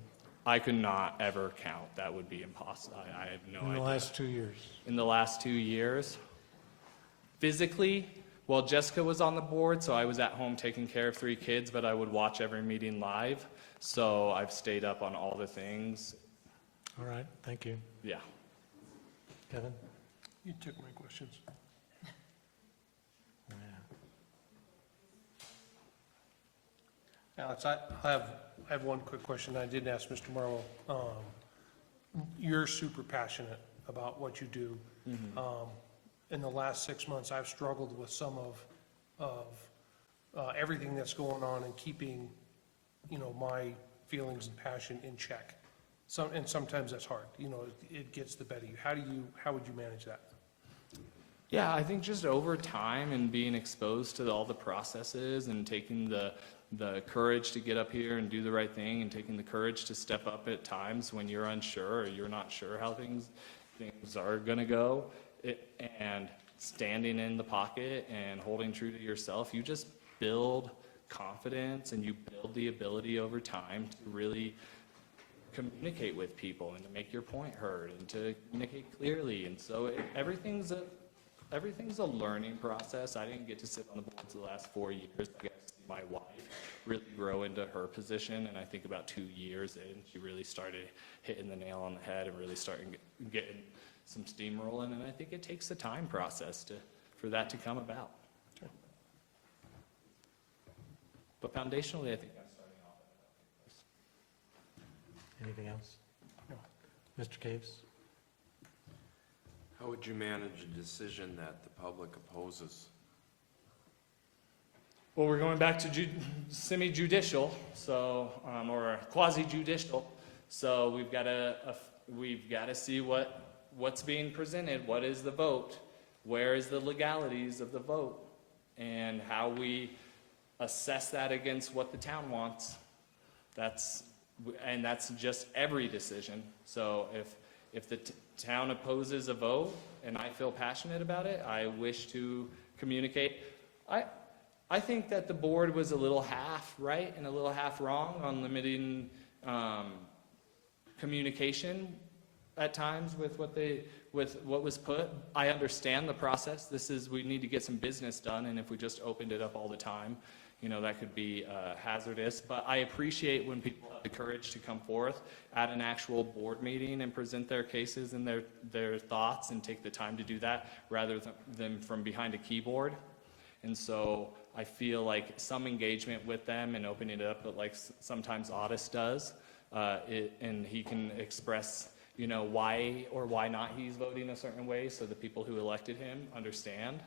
I could not ever count. That would be impossible. I have no idea. in the last 2 years? In the last 2 years, physically, well, Jessica was on the board, so I was at home taking care of 3 kids, but I would watch every meeting live. So I've stayed up on all the things. All right, thank you. Yeah. Kevin? You took my questions. Alex, I have one quick question. I didn't ask Mr. Marlowe. You're super passionate about what you do. In the last 6 months, I've struggled with some of everything that's going on and keeping, my feelings and passion in check. And sometimes that's hard. It gets the better of you. How would you manage that? Yeah, I think just over time and being exposed to all the processes and taking the courage to get up here and do the right thing and taking the courage to step up at times when you're unsure or you're not sure how things are going to go, and standing in the pocket and holding true to yourself, you just build confidence and you build the ability over time to really communicate with people and to make your point heard and to communicate clearly. And so everything's a learning process. I didn't get to sit on the boards the last 4 years. I got to see my wife really grow into her position, and I think about 2 years in, she really started hitting the nail on the head and really starting getting some steam rolling, and I think it takes a time process for that to come about. Okay. But foundationally, I think I'm starting off at a healthy place. Anything else? No. Mr. Caves? How would you manage a decision that the public opposes? Well, we're going back to semi-judicial, so or quasi-judicial. So we've got to see what's being presented. What is the vote? Where is the legalities of the vote? And how we assess that against what the town wants. That's just every decision. So if the town opposes a vote and I feel passionate about it, I wish to communicate. I think that the board was a little half right and a little half wrong on limiting communication at times with what was put. I understand the process. We need to get some business done, and if we just opened it up all the time, that could be hazardous. But I appreciate when people have the courage to come forth at an actual board meeting and present their cases and their thoughts and take the time to do that rather than from behind a keyboard. And so I feel like some engagement with them and opening it up, but like sometimes Otis does, and he can express, why or why not he's voting a certain way so the people who elected him understand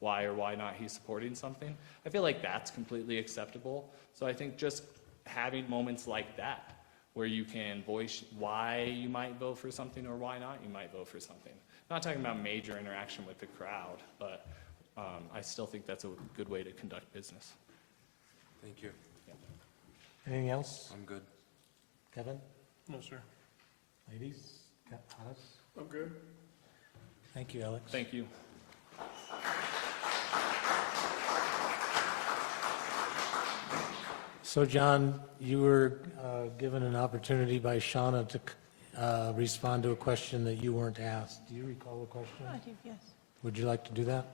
why or why not he's supporting something. I feel like that's completely acceptable. So I think just having moments like that where you can voice why you might vote for something or why not you might vote for something. I'm not talking about major interaction with the crowd, but I still think that's a good way to conduct business. Thank you. Anything else? I'm good. Kevin? No, sir. Ladies? Alice? I'm good. Thank you, Alex. Thank you. So, John, you were given an opportunity by Shana to respond to a question that you weren't asked. Do you recall the question? I do, yes. Would you like to do that?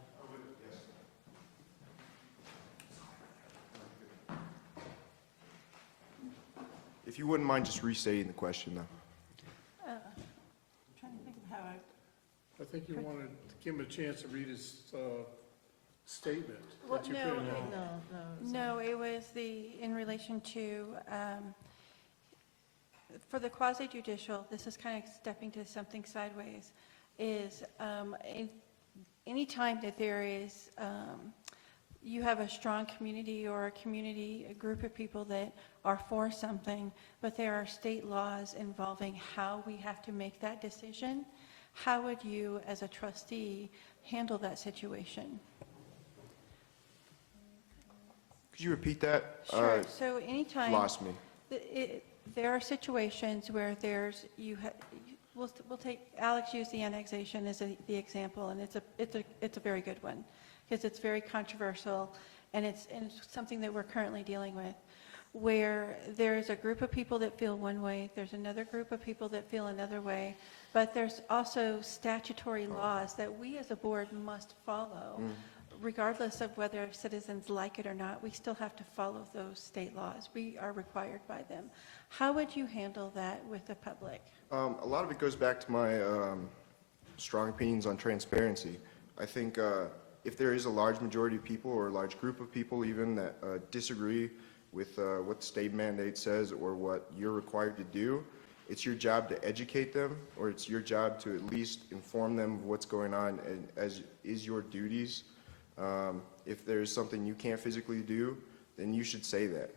If you wouldn't mind just restating the question, though. Trying to think of how I think you wanted to give him a chance to read his statement. Well, that you no, put in. No, it was in relation to, for the quasi-judicial, this is kind of stepping to something sideways, is any time that there is, you have a strong community or a group of people that are for something, but there are state laws involving how we have to make that decision, how would you, as a trustee, handle that situation? Could you repeat that? Sure, so anytime. Lost me. There are situations where we'll take, Alex used the annexation as the example, and it's a very good one, because it's very controversial, and it's something that we're currently dealing with, where there's a group of people that feel one way, there's another group of people that feel another way, but there's also statutory laws that we as a board must follow. Regardless of whether citizens like it or not, we still have to follow those state laws. We are required by them. How would you handle that with the public? A lot of it goes back to my strong opinions on transparency. I think if there is a large majority of people or a large group of people even that disagree with what the state mandate says or what you're required to do, it's your job to educate them, or it's your job to at least inform them of what's going on, and as is your duties. If there's something you can't physically do, then you should say that.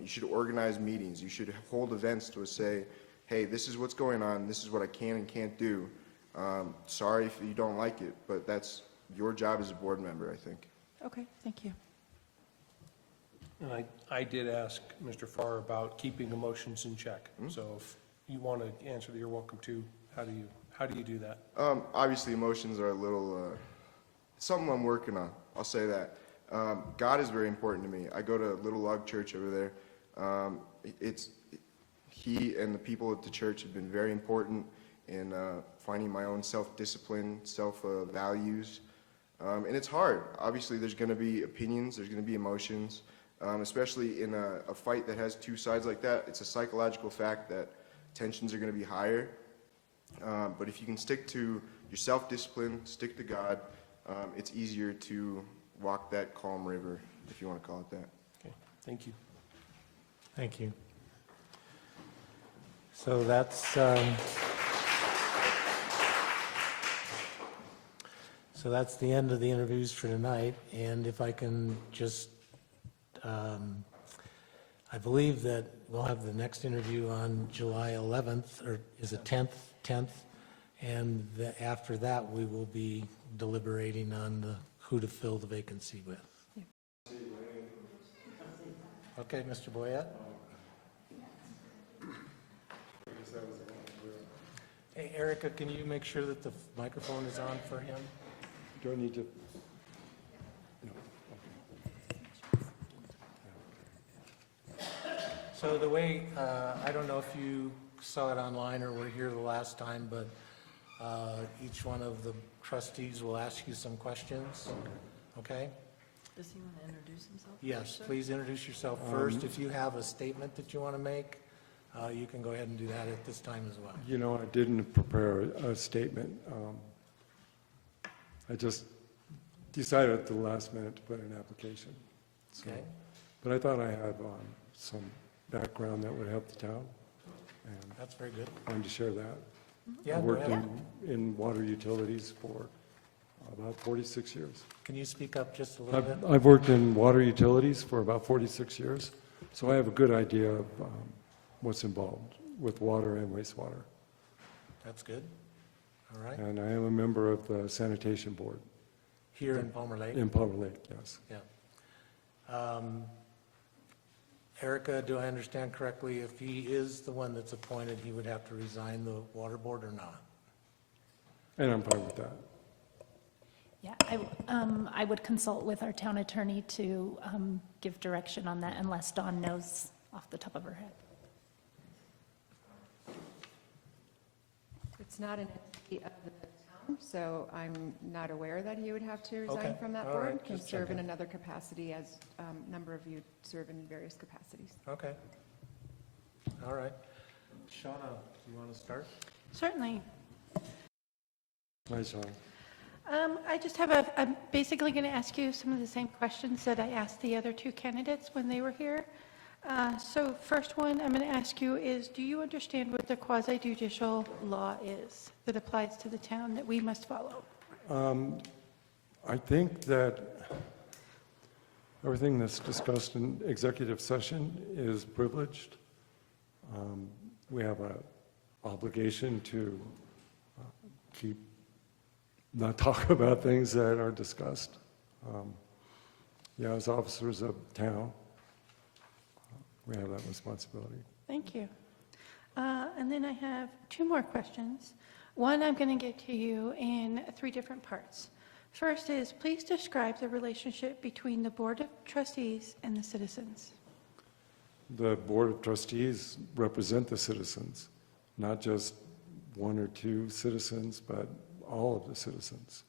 You should organize meetings. You should hold events to say, hey, this is what's going on. This is what I can and can't do. Sorry if you don't like it, but that's your job as a board member, I think. Okay, thank you. And I did ask Mr. Farr about keeping emotions in check. So if you want to answer that, you're welcome to. How do you do that? Obviously, emotions are a little, something I'm working on. I'll say that. God is very important to me. I go to Little Log Church over there. He and the people at the church have been very important in finding my own self-discipline, self-values. And it's hard. Obviously, there's going to be opinions, there's going to be emotions, especially in a fight that has two sides like that. It's a psychological fact that tensions are going to be higher. But if you can stick to your self-discipline, stick to God, it's easier to walk that calm river, if you want to call it that. Okay, thank you. Thank you. So that's the end of the interviews for tonight. And if I can just, I believe that we'll have the next interview on July 11th, or is it 10th? 10th. And after that, we will be deliberating on who to fill the vacancy with. Okay, Mr. Boyett? Hey, Erica, can you make sure that the microphone is on for him? Do I need to? So the way, I don't know if you saw it online or were here the last time, but each one of the trustees will ask you some questions, okay? Does he want to introduce himself? Yes, please introduce yourself first. If you have a statement that you want to make, you can go ahead and do that at this time as well. You know, I didn't prepare a statement. I just decided at the last minute to put in an application. So, Okay. but I thought I had some background that would help the town, and That's very good. I wanted to share that. Yeah, I go worked ahead. in water utilities for about 46 years. Can you speak up just a little bit? I've worked in water utilities for about 46 years, so I have a good idea of what's involved with water and wastewater. That's good. All right. And I am a member of the sanitation board. Here in Palmer Lake? In Palmer Lake, yes. Yeah. Erica, do I understand correctly, if he is the one that's appointed, he would have to resign the water board or not? And I'm fine with that. Yeah, I would consult with our town attorney to give direction on that unless Dawn knows off the top of her head. It's not an entity of the town, so I'm not aware that he would have to resign Okay, from that all board. right, Can just serve in checking. another capacity, as a number of you serve in various capacities. Okay. All right. Shana, you want to start? Certainly. Hi, Sean. I just have I'm basically going to ask you some of the same questions that I asked the other two candidates when they were here. So first one I'm going to ask you is, do you understand what the quasi-judicial law is that applies to the town that we must follow? I think that everything that's discussed in executive session is privileged. We have an obligation to not talk about things that are discussed. As officers of town, we have that responsibility. Thank you. And then I have two more questions. One I'm going to get to you in three different parts. First is, please describe the relationship between the Board of Trustees and the citizens. The Board of Trustees represent the citizens, not just one or two citizens, but all of the citizens.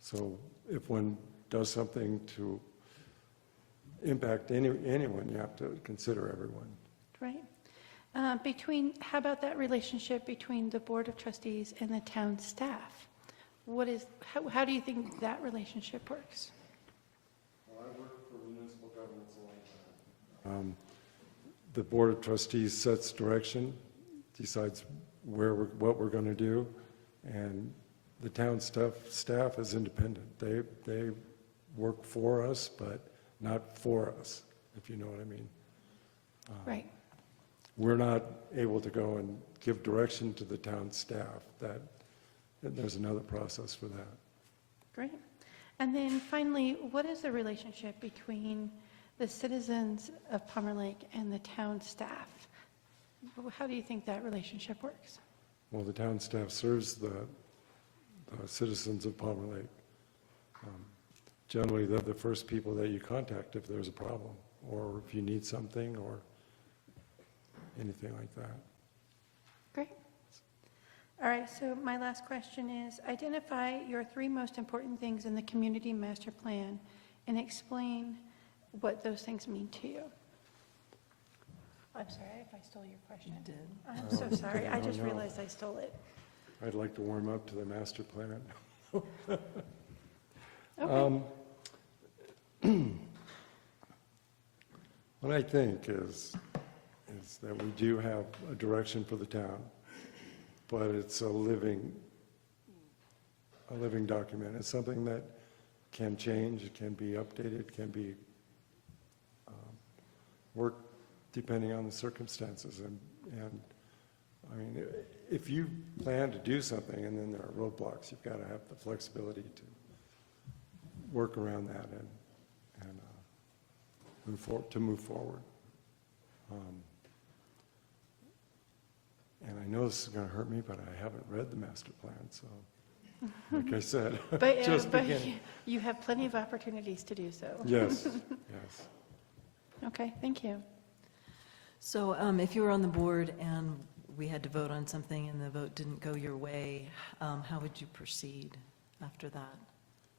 So if one does something to impact anyone, you have to consider everyone. Right. How about that relationship between the Board of Trustees and the town staff? How do you think that relationship works? Well, I work for municipal governance a long time. The Board of Trustees sets direction, decides what we're going to do, and the town staff is independent. They work for us, but not for us, if you know what I mean. Right. We're not able to go and give direction to the town staff. There's another process for that. Great. And then finally, what is the relationship between the citizens of Palmer Lake and the town staff? How do you think that relationship works? Well, the town staff serves the citizens of Palmer Lake. Generally, they're the first people that you contact if there's a problem, or if you need something, or anything like that. Great. All right, so my last question is, identify your three most important things in the community master plan and explain what those things mean to you. I'm sorry if I stole your question. You did. I'm so sorry. I just realized I stole it. I'd like to warm up to the master plan. Okay. What I think is that we do have a direction for the town, but it's a living document. It's something that can change, it can be updated, can be worked depending on the circumstances. And I mean, if you plan to do something and then there are roadblocks, you've got to have the flexibility to work around that and move forward. And I know this is going to hurt me, but I haven't read the master plan, so like I said, just beginning. You have plenty of opportunities to do so. Yes, yes. Okay, thank you. So if you were on the board and we had to vote on something and the vote didn't go your way, how would you proceed after that?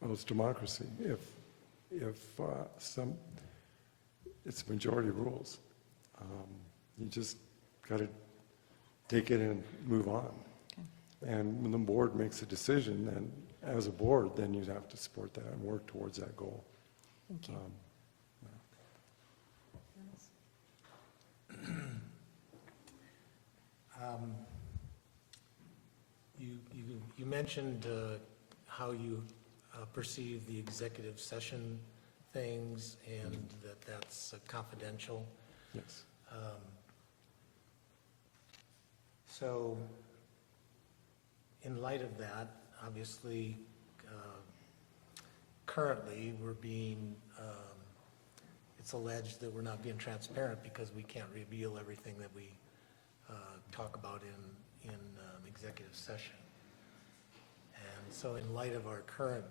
Well, it's democracy. If it's majority rules. You just got to take it and move on. Okay. And when the board makes a decision, then as a board, then you'd have to support that and work towards that goal. Thank you. You mentioned how you perceive the executive session things and that's confidential. Yes. So in light of that, obviously, currently we're being, it's alleged that we're not being transparent because we can't reveal everything that we talk about in executive session. And so in light of our current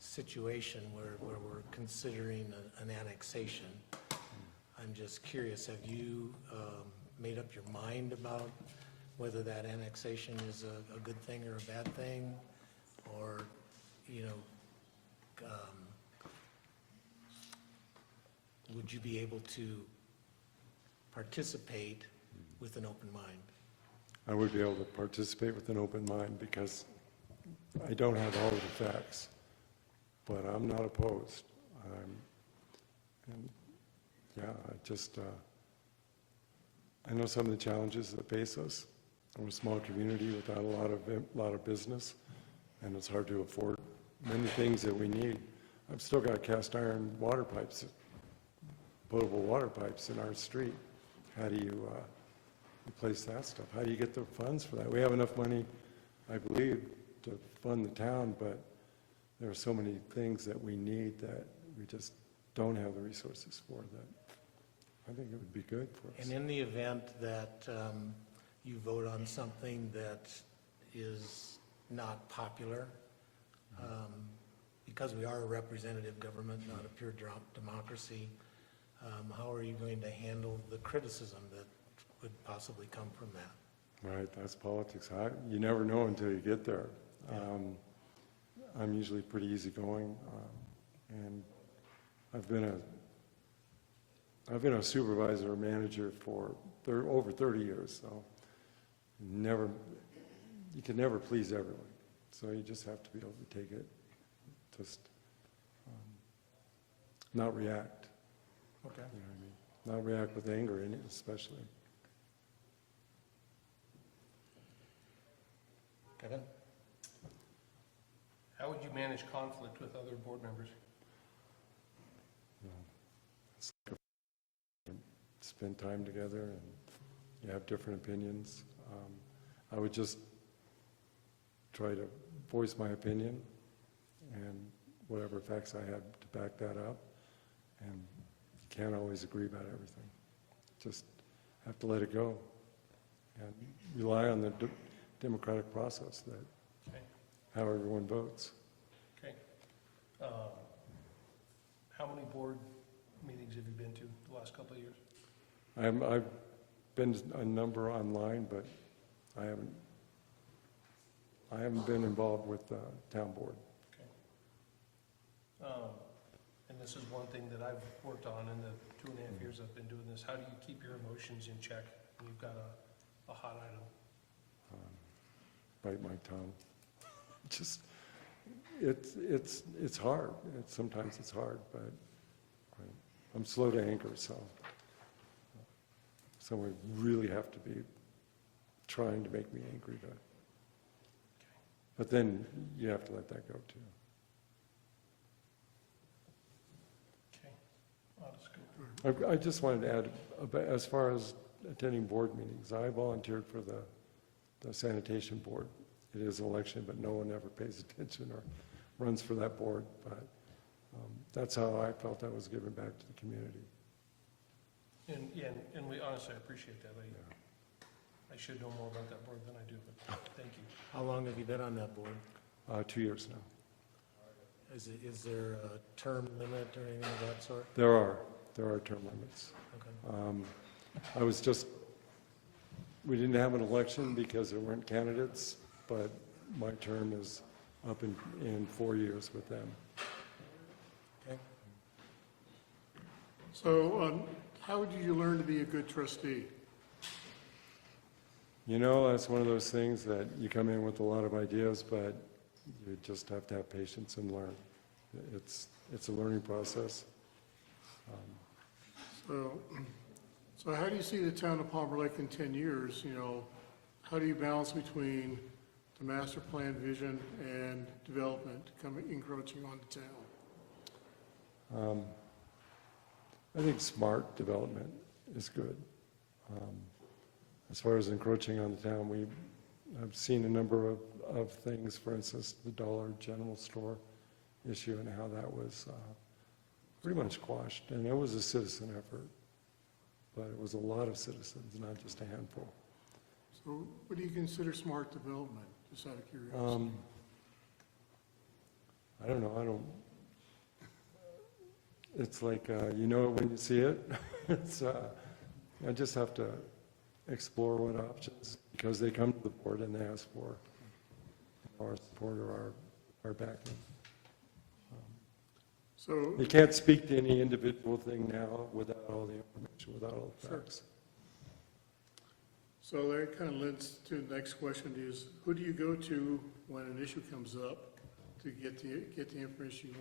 situation where we're considering an annexation, I'm just curious, have you made up your mind about whether that annexation is a good thing or a bad thing? Or, you know, would you be able to participate with an open mind? I would be able to participate with an open mind because I don't have all of the facts, but I'm not opposed. I know some of the challenges that face us. We're a small community without a lot of business, and it's hard to afford many things that we need. I've still got cast iron water pipes, potable water pipes in our street. How do you replace that stuff? How do you get the funds for that? We have enough money, I believe, to fund the town, but there are so many things that we need that we just don't have the resources for that. I think it would be good for us. And in the event that you vote on something that is not popular, because we are a representative government, not a pure democracy, how are you going to handle the criticism that would possibly come from that? Right, that's politics. You never know until you get there. I'm usually pretty easygoing, and I've been a supervisor or manager for over 30 years, so you can never please everyone. So you just have to be able to take it, just not react. Okay. You know what I mean? Not react with anger in it, especially. Kevin? How would you manage conflict with other board members? It's like spend time together and you have different opinions. I would just try to voice my opinion and whatever facts I have to back that up. And you can't always agree about everything. Just have to let it go and rely on the democratic process that how everyone votes. Okay. How many board meetings have you been to the last couple of years? I've been a number online, but I haven't been involved with the town board. Okay. And this is one thing that I've worked on in the 2.5 years I've been doing this. How do you keep your emotions in check when you've got a hot item? Bite my tongue. Just, it's hard. Sometimes it's hard, but I'm slow to anger, so someone really have to be trying to make me angry. But then you have to let that go too. Okay. I just wanted to add, as far as attending board meetings, I volunteered for the sanitation board. It is an election, but no one ever pays attention or runs for that board. But that's how I felt I was giving back to the community. And we honestly appreciate that. I should know more about that board than I do, but thank you. How long have you been on that board? 2 years now. Is there a term limit or anything of that sort? There are term limits. Okay. We didn't have an election because there weren't candidates, but my term is up in 4 years with them. Okay. So how did you learn to be a good trustee? You know, that's one of those things that you come in with a lot of ideas, but you just have to have patience and learn. It's a learning process. So how do you see the town of Palmer Lake in 10 years? You know, how do you balance between the master plan vision and development encroaching on the town? I think smart development is good. As far as encroaching on the town, I've seen a number of things, for instance, the Dollar General Store issue and how that was pretty much quashed. And it was a citizen effort, but it was a lot of citizens, not just a handful. So what do you consider smart development, just out of curiosity? I don't know. It's like, you know it when you see it. I just have to explore what options, because they come to the board and they ask for our support or our backing. So You can't speak to any individual thing now without all the information, without all the facts. So that kind of leads to the next question is, who do you go to when an issue comes up to get the information you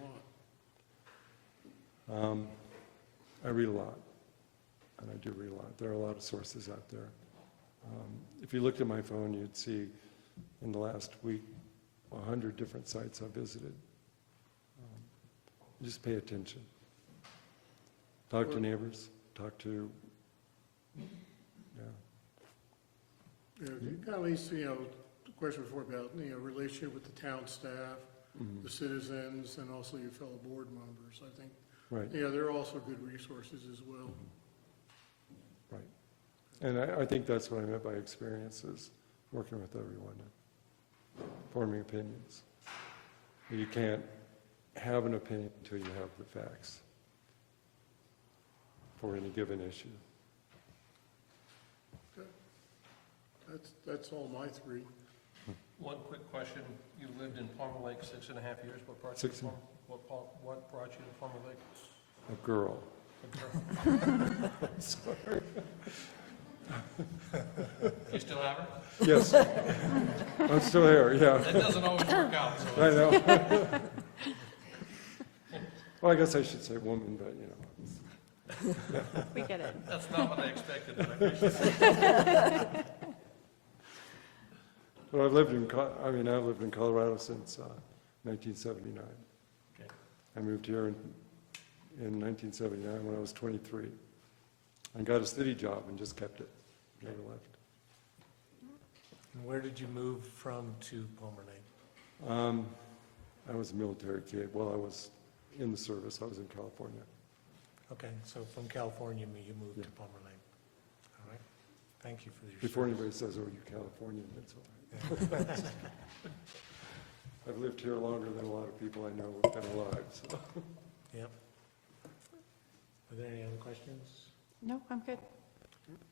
want? I read a lot, and I do read a lot. There are a lot of sources out there. If you looked at my phone, you'd see in the last week 100 different sites I visited. Just pay attention. Talk to neighbors, talk to, It kind of leads to, the question before about, relationship with the town staff, the citizens, and also your fellow board members. I think Right, Yeah, they're also good resources as well. right. And I think that's what I meant by experiences, working with everyone and forming opinions. You can't have an opinion until you have the facts for any given issue. Okay. That's all my three. One quick question. You lived in Palmer Lake 6.5 years. What brought you to Palmer, what brought you to Palmer Lake? A girl. A girl. Sorry. You still have her? Yes. I'm still here, yeah. That doesn't always work out, so. I know. Well, I guess I should say woman, but, you know. We get it. That's not what I expected, but I appreciate it. Well, I've lived in Colorado since 1979. Okay. I moved here in 1979 when I was 23. I got a city job and just kept it, never left. And where did you move from to Palmer Lake? I was a military kid. Well, I was in the service. I was in California. Okay, so from California, you moved to Palmer Lake. All right, thank you for your Before service. anybody says, "Oh, you Californian," that's all right. I've lived here longer than a lot of people I know have been alive. So. Yep. Are there any other questions? No, I'm good.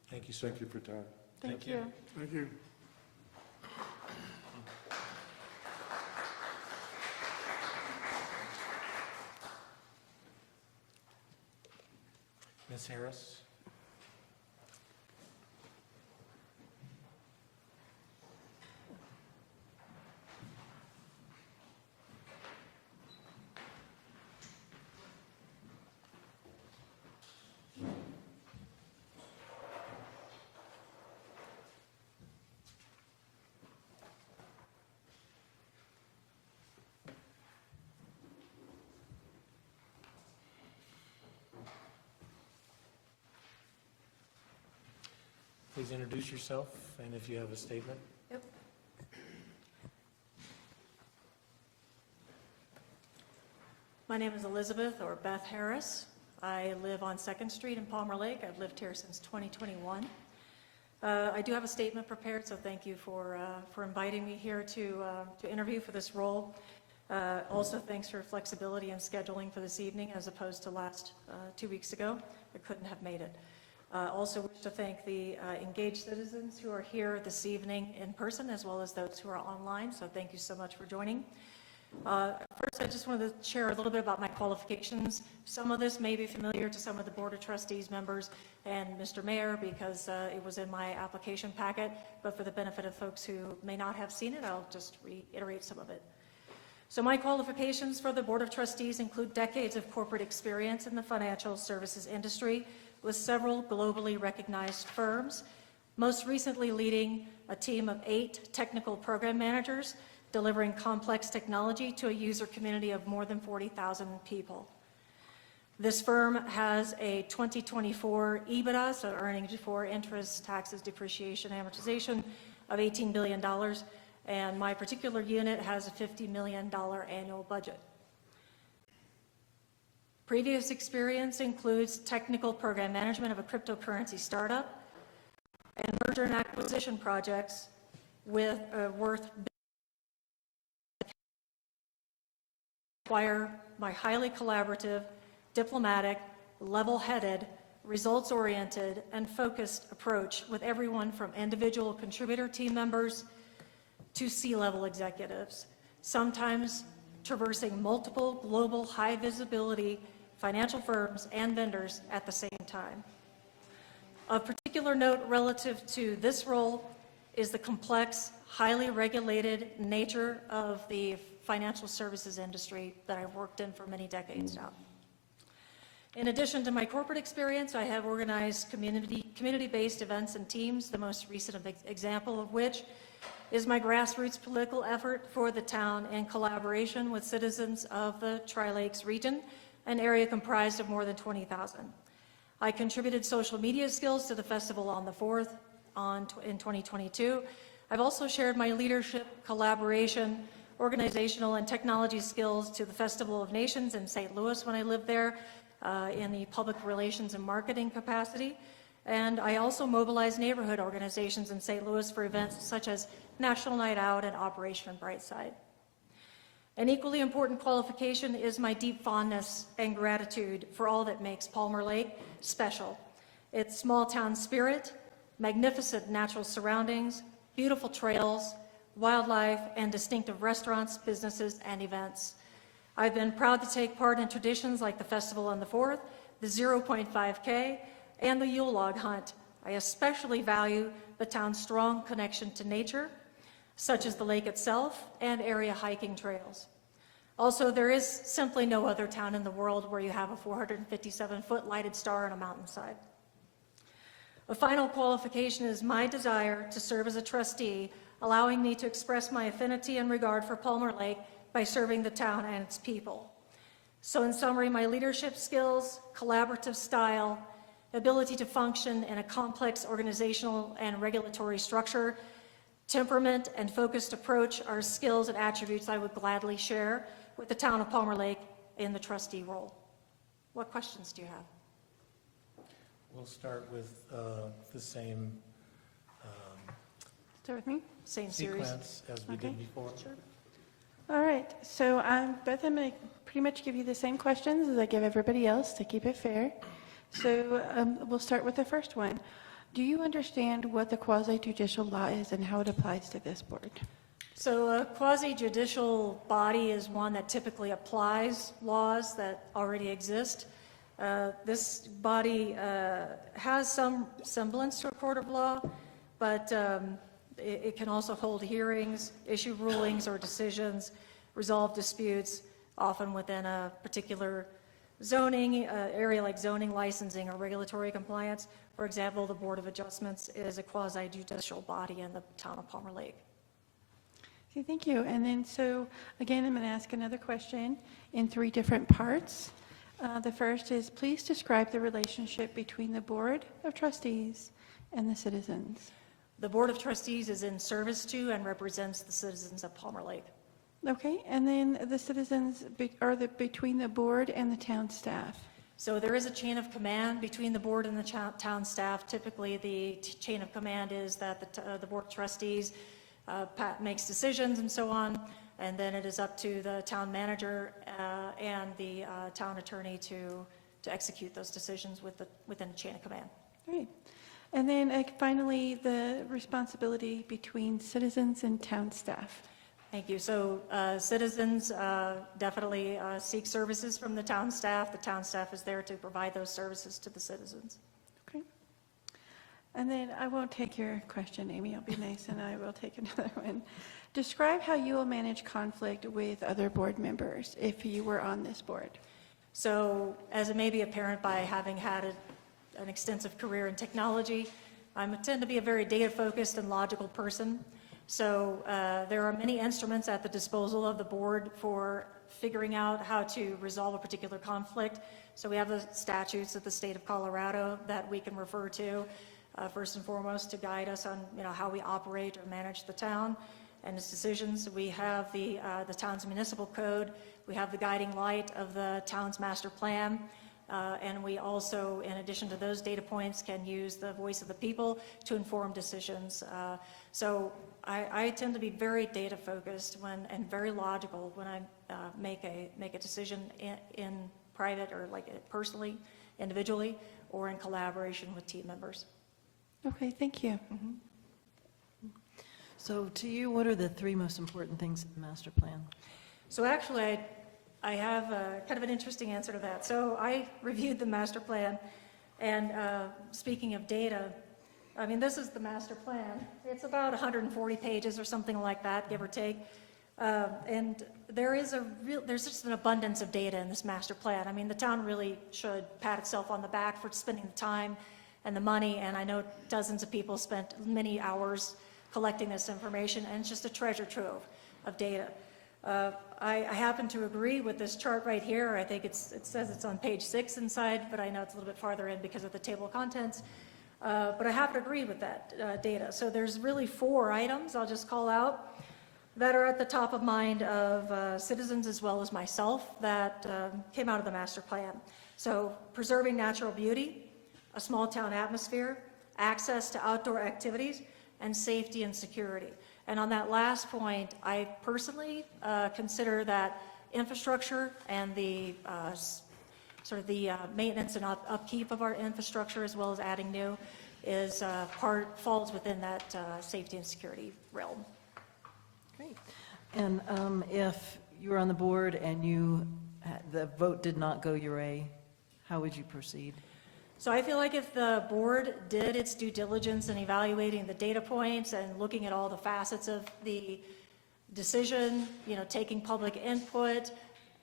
Thank you, sir. Thank you for your time. Thank you. Thank you. Ms. Harris? Please introduce yourself, and if you have a statement. Yep. My name is Elizabeth, or Beth Harris. I live on 2nd Street in Palmer Lake. I've lived here since 2021. I do have a statement prepared, so thank you for inviting me here to interview for this role. Also, thanks for flexibility and scheduling for this evening as opposed to last 2 weeks ago. I couldn't have made it. Also wish to thank the engaged citizens who are here this evening in person as well as those who are online, so thank you so much for joining. First, I just wanted to share a little bit about my qualifications. Some of this may be familiar to some of the Board of Trustees members and Mr. Mayor because it was in my application packet, but for the benefit of folks who may not have seen it, I'll just reiterate some of it. So my qualifications for the Board of Trustees include decades of corporate experience in the financial services industry with several globally recognized firms, most recently leading a team of 8 technical program managers delivering complex technology to a user community of more than 40,000 people. This firm has a 2024 EBITDA, so earnings before interest, taxes, depreciation, amortization, of $18 billion, and my particular unit has a $50 million annual budget. Previous experience includes technical program management of a cryptocurrency startup and merger and acquisition projects with worth require my highly collaborative, diplomatic, level-headed, results-oriented, and focused approach with everyone from individual contributor team members to C-level executives, sometimes traversing multiple global high-visibility financial firms and vendors at the same time. Of particular note relative to this role is the complex, highly regulated nature of the financial services industry that I've worked in for many decades now. In addition to my corporate experience, I have organized community-based events and teams, the most recent example of which is my grassroots political effort for the town in collaboration with citizens of the Tri-Lakes region, an area comprised of more than 20,000. I contributed social media skills to the festival on the 4th in 2022. I've also shared my leadership, collaboration, organizational and technology skills to the Festival of Nations in St. Louis when I lived there, in the public relations and marketing capacity. And I also mobilize neighborhood organizations in St. Louis for events such as National Night Out and Operation Brightside. An equally important qualification is my deep fondness and gratitude for all that makes Palmer Lake special. Its small town spirit, magnificent natural surroundings, beautiful trails, wildlife, and distinctive restaurants, businesses, and events. I've been proud to take part in traditions like the Festival on the 4th, the 0.5K, and the Yule log hunt. I especially value the town's strong connection to nature, such as the lake itself and area hiking trails. Also, there is simply no other town in the world where you have a 457-foot lighted star on a mountainside. A final qualification is my desire to serve as a trustee, allowing me to express my affinity and regard for Palmer Lake by serving the town and its people. So in summary, my leadership skills, collaborative style, ability to function in a complex organizational and regulatory structure, temperament and focused approach are skills and attributes I would gladly share with the town of Palmer Lake in the trustee role. What questions do you have? We'll start with the same Start with me? Same series. sequence as we did before. Sure. All right, so Beth, I'm going to pretty much give you the same questions as I give everybody else to keep it fair. So we'll start with the first one. Do you understand what the quasi-judicial law is and how it applies to this board? So a quasi-judicial body is one that typically applies laws that already exist. This body has some semblance to a court of law, but it can also hold hearings, issue rulings or decisions, resolve disputes, often within a particular zoning area like zoning, licensing, or regulatory compliance. For example, the Board of Adjustments is a quasi-judicial body in the town of Palmer Lake. Okay, thank you. And then, so again, I'm going to ask another question in 3 different parts. The first is, please describe the relationship between the Board of Trustees and the citizens. The Board of Trustees is in service to and represents the citizens of Palmer Lake. Okay, and then the citizens are between the board and the town staff. So there is a chain of command between the board and the town staff. Typically, the chain of command is that the Board of Trustees makes decisions and so on, and then it is up to the town manager and the town attorney to execute those decisions within a chain of command. Great. And then finally, the responsibility between citizens and town staff. Thank you. So citizens definitely seek services from the town staff. The town staff is there to provide those services to the citizens. Okay. And then I won't take your question, Amy. I'll be nice, and I will take another one. Describe how you will manage conflict with other board members if you were on this board. So as it may be apparent by having had an extensive career in technology, I tend to be a very data-focused and logical person. So there are many instruments at the disposal of the board for figuring out how to resolve a particular conflict. So we have the statutes of the state of Colorado that we can refer to, first and foremost, to guide us on how we operate or manage the town and its decisions. We have the town's municipal code. We have the guiding light of the town's master plan. And we also, in addition to those data points, can use the voice of the people to inform decisions. So I tend to be very data focused and very logical when I make a decision in private or like personally, individually, or in collaboration with team members. Okay, thank you. Mm-hmm. So to you, what are the 3 most important things in the master plan? So actually, I have kind of an interesting answer to that. So I reviewed the master plan, and speaking of data, I mean, this is the master plan. It's about 140 pages or something like that, give or take. And there's just an abundance of data in this master plan. I mean, the town really should pat itself on the back for spending the time and the money, and I know dozens of people spent many hours collecting this information, and it's just a treasure trove of data. I happen to agree with this chart right here. I think it says it's on page 6 inside, but I know it's a little bit farther in because of the table of contents. But I happen to agree with that data. So there's really 4 items I'll just call out that are at the top of mind of citizens as well as myself that came out of the master plan. So preserving natural beauty, a small town atmosphere, access to outdoor activities, and safety and security. And on that last point, I personally consider that infrastructure and the sort of the maintenance and upkeep of our infrastructure, as well as adding new, is falls within that safety and security realm. Great. And if you were on the board and the vote did not go your way, how would you proceed? So I feel like if the board did its due diligence in evaluating the data points and looking at all the facets of the decision, taking public input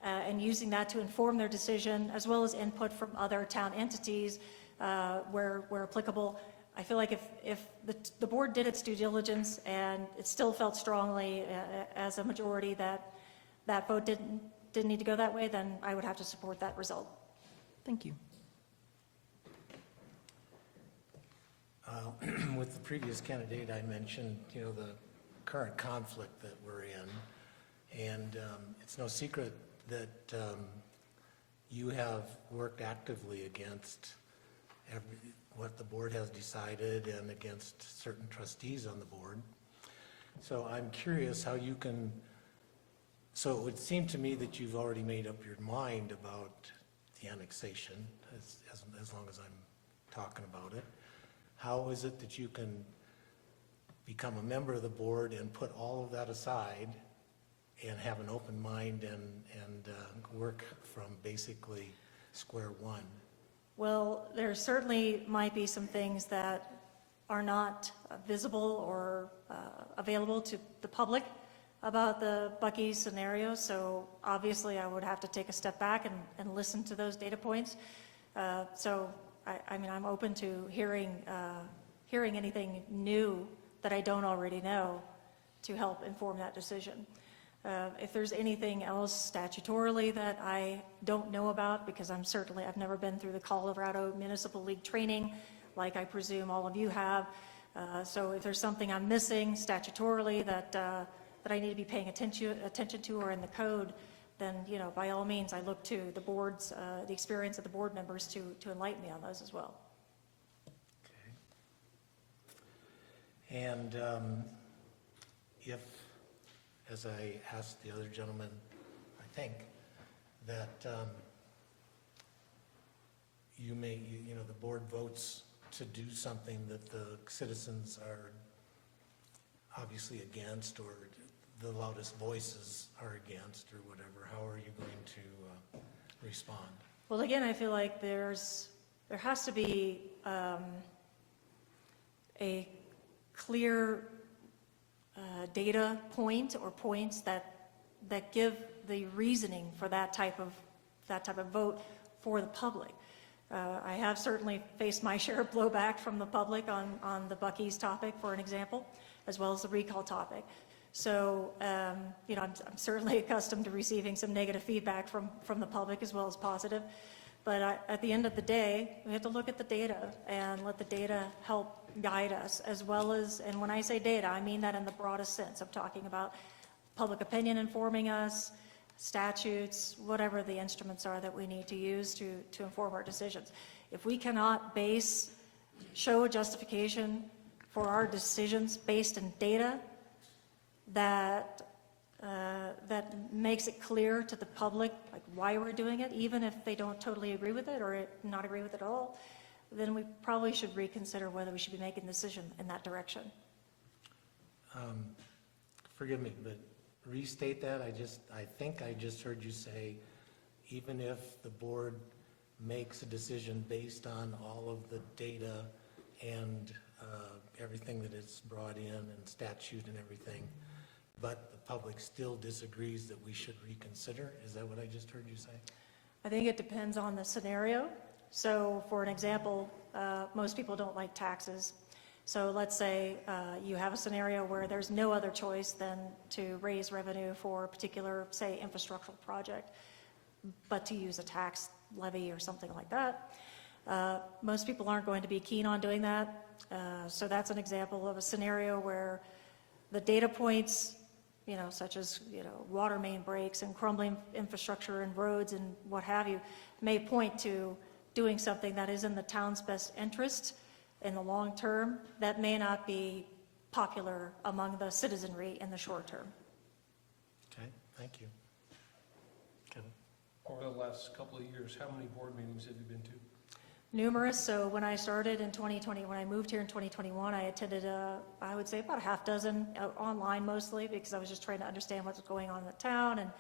and using that to inform their decision, as well as input from other town entities where applicable, I feel like if the board did its due diligence and it still felt strongly as a majority that vote didn't need to go that way, then I would have to support that result. Thank you. With the previous candidate, I mentioned, the current conflict that we're in, and it's no secret that you have worked actively against what the board has decided and against certain trustees on the board. So I'm curious how you can, so it would seem to me that you've already made up your mind about the annexation, as long as I'm talking about it. How is it that you can become a member of the board and put all of that aside and have an open mind and work from basically square one? Well, there certainly might be some things that are not visible or available to the public about the Buc-ee scenario, so obviously I would have to take a step back and listen to those data points. So I mean, I'm open to hearing anything new that I don't already know to help inform that decision. If there's anything else statutorily that I don't know about, because I've never been through the Colorado Municipal League training like I presume all of you have. So if there's something I'm missing statutorily that I need to be paying attention to or in the code, then, by all means, I look to the board's, the experience of the board members to enlighten me on those as well. Okay. And if, as I asked the other gentleman, I think, that the board votes to do something that the citizens are obviously against, or the loudest voices are against, or whatever, how are you going to respond? Well, again, I feel like there has to be a clear data point or points that give the reasoning for that type of vote for the public. I have certainly faced my share of blowback from the public on the Buc-ee's topic, for an example, as well as the recall topic. So, I'm certainly accustomed to receiving some negative feedback from the public as well as positive. But at the end of the day, we have to look at the data and let the data help guide us, as well as, and when I say data, I mean that in the broadest sense. I'm talking about public opinion informing us, statutes, whatever the instruments are that we need to use to inform our decisions. If we cannot show a justification for our decisions based in data that makes it clear to the public why we're doing it, even if they don't totally agree with it or not agree with it at all, then we probably should reconsider whether we should be making a decision in that direction. Forgive me, but restate that. I think I just heard you say, even if the board makes a decision based on all of the data and everything that is brought in and statute and everything, but the public still disagrees that we should reconsider? Is that what I just heard you say? I think it depends on the scenario. So for an example, most people don't like taxes. So let's say you have a scenario where there's no other choice than to raise revenue for a particular, say, infrastructural project, but to use a tax levy or something like that. Most people aren't going to be keen on doing that. So that's an example of a scenario where the data points such as, water main breaks and crumbling infrastructure and roads and what have you, may point to doing something that is in the town's best interest in the long term, that may not be popular among the citizenry in the short term. Okay, thank you. Kevin? Over the last couple of years, how many board meetings have you been to? Numerous. So when I started in 2020, when I moved here in 2021, I attended, I would say about a half dozen, online mostly, because I was just trying to understand what's going on in the town and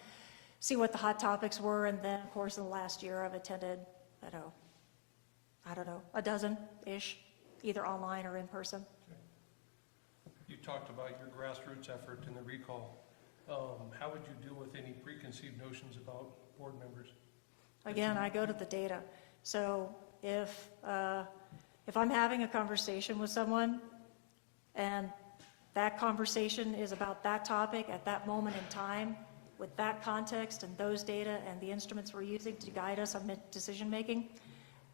see what the hot topics were. And then, of course, in the last year, I've attended, I don't know, a dozen-ish, either online or in person. You talked about your grassroots effort and the recall. How would you deal with any preconceived notions about board members? Again, I go to the data. So if I'm having a conversation with someone and that conversation is about that topic at that moment in time, with that context and those data and the instruments we're using to guide us on decision-making,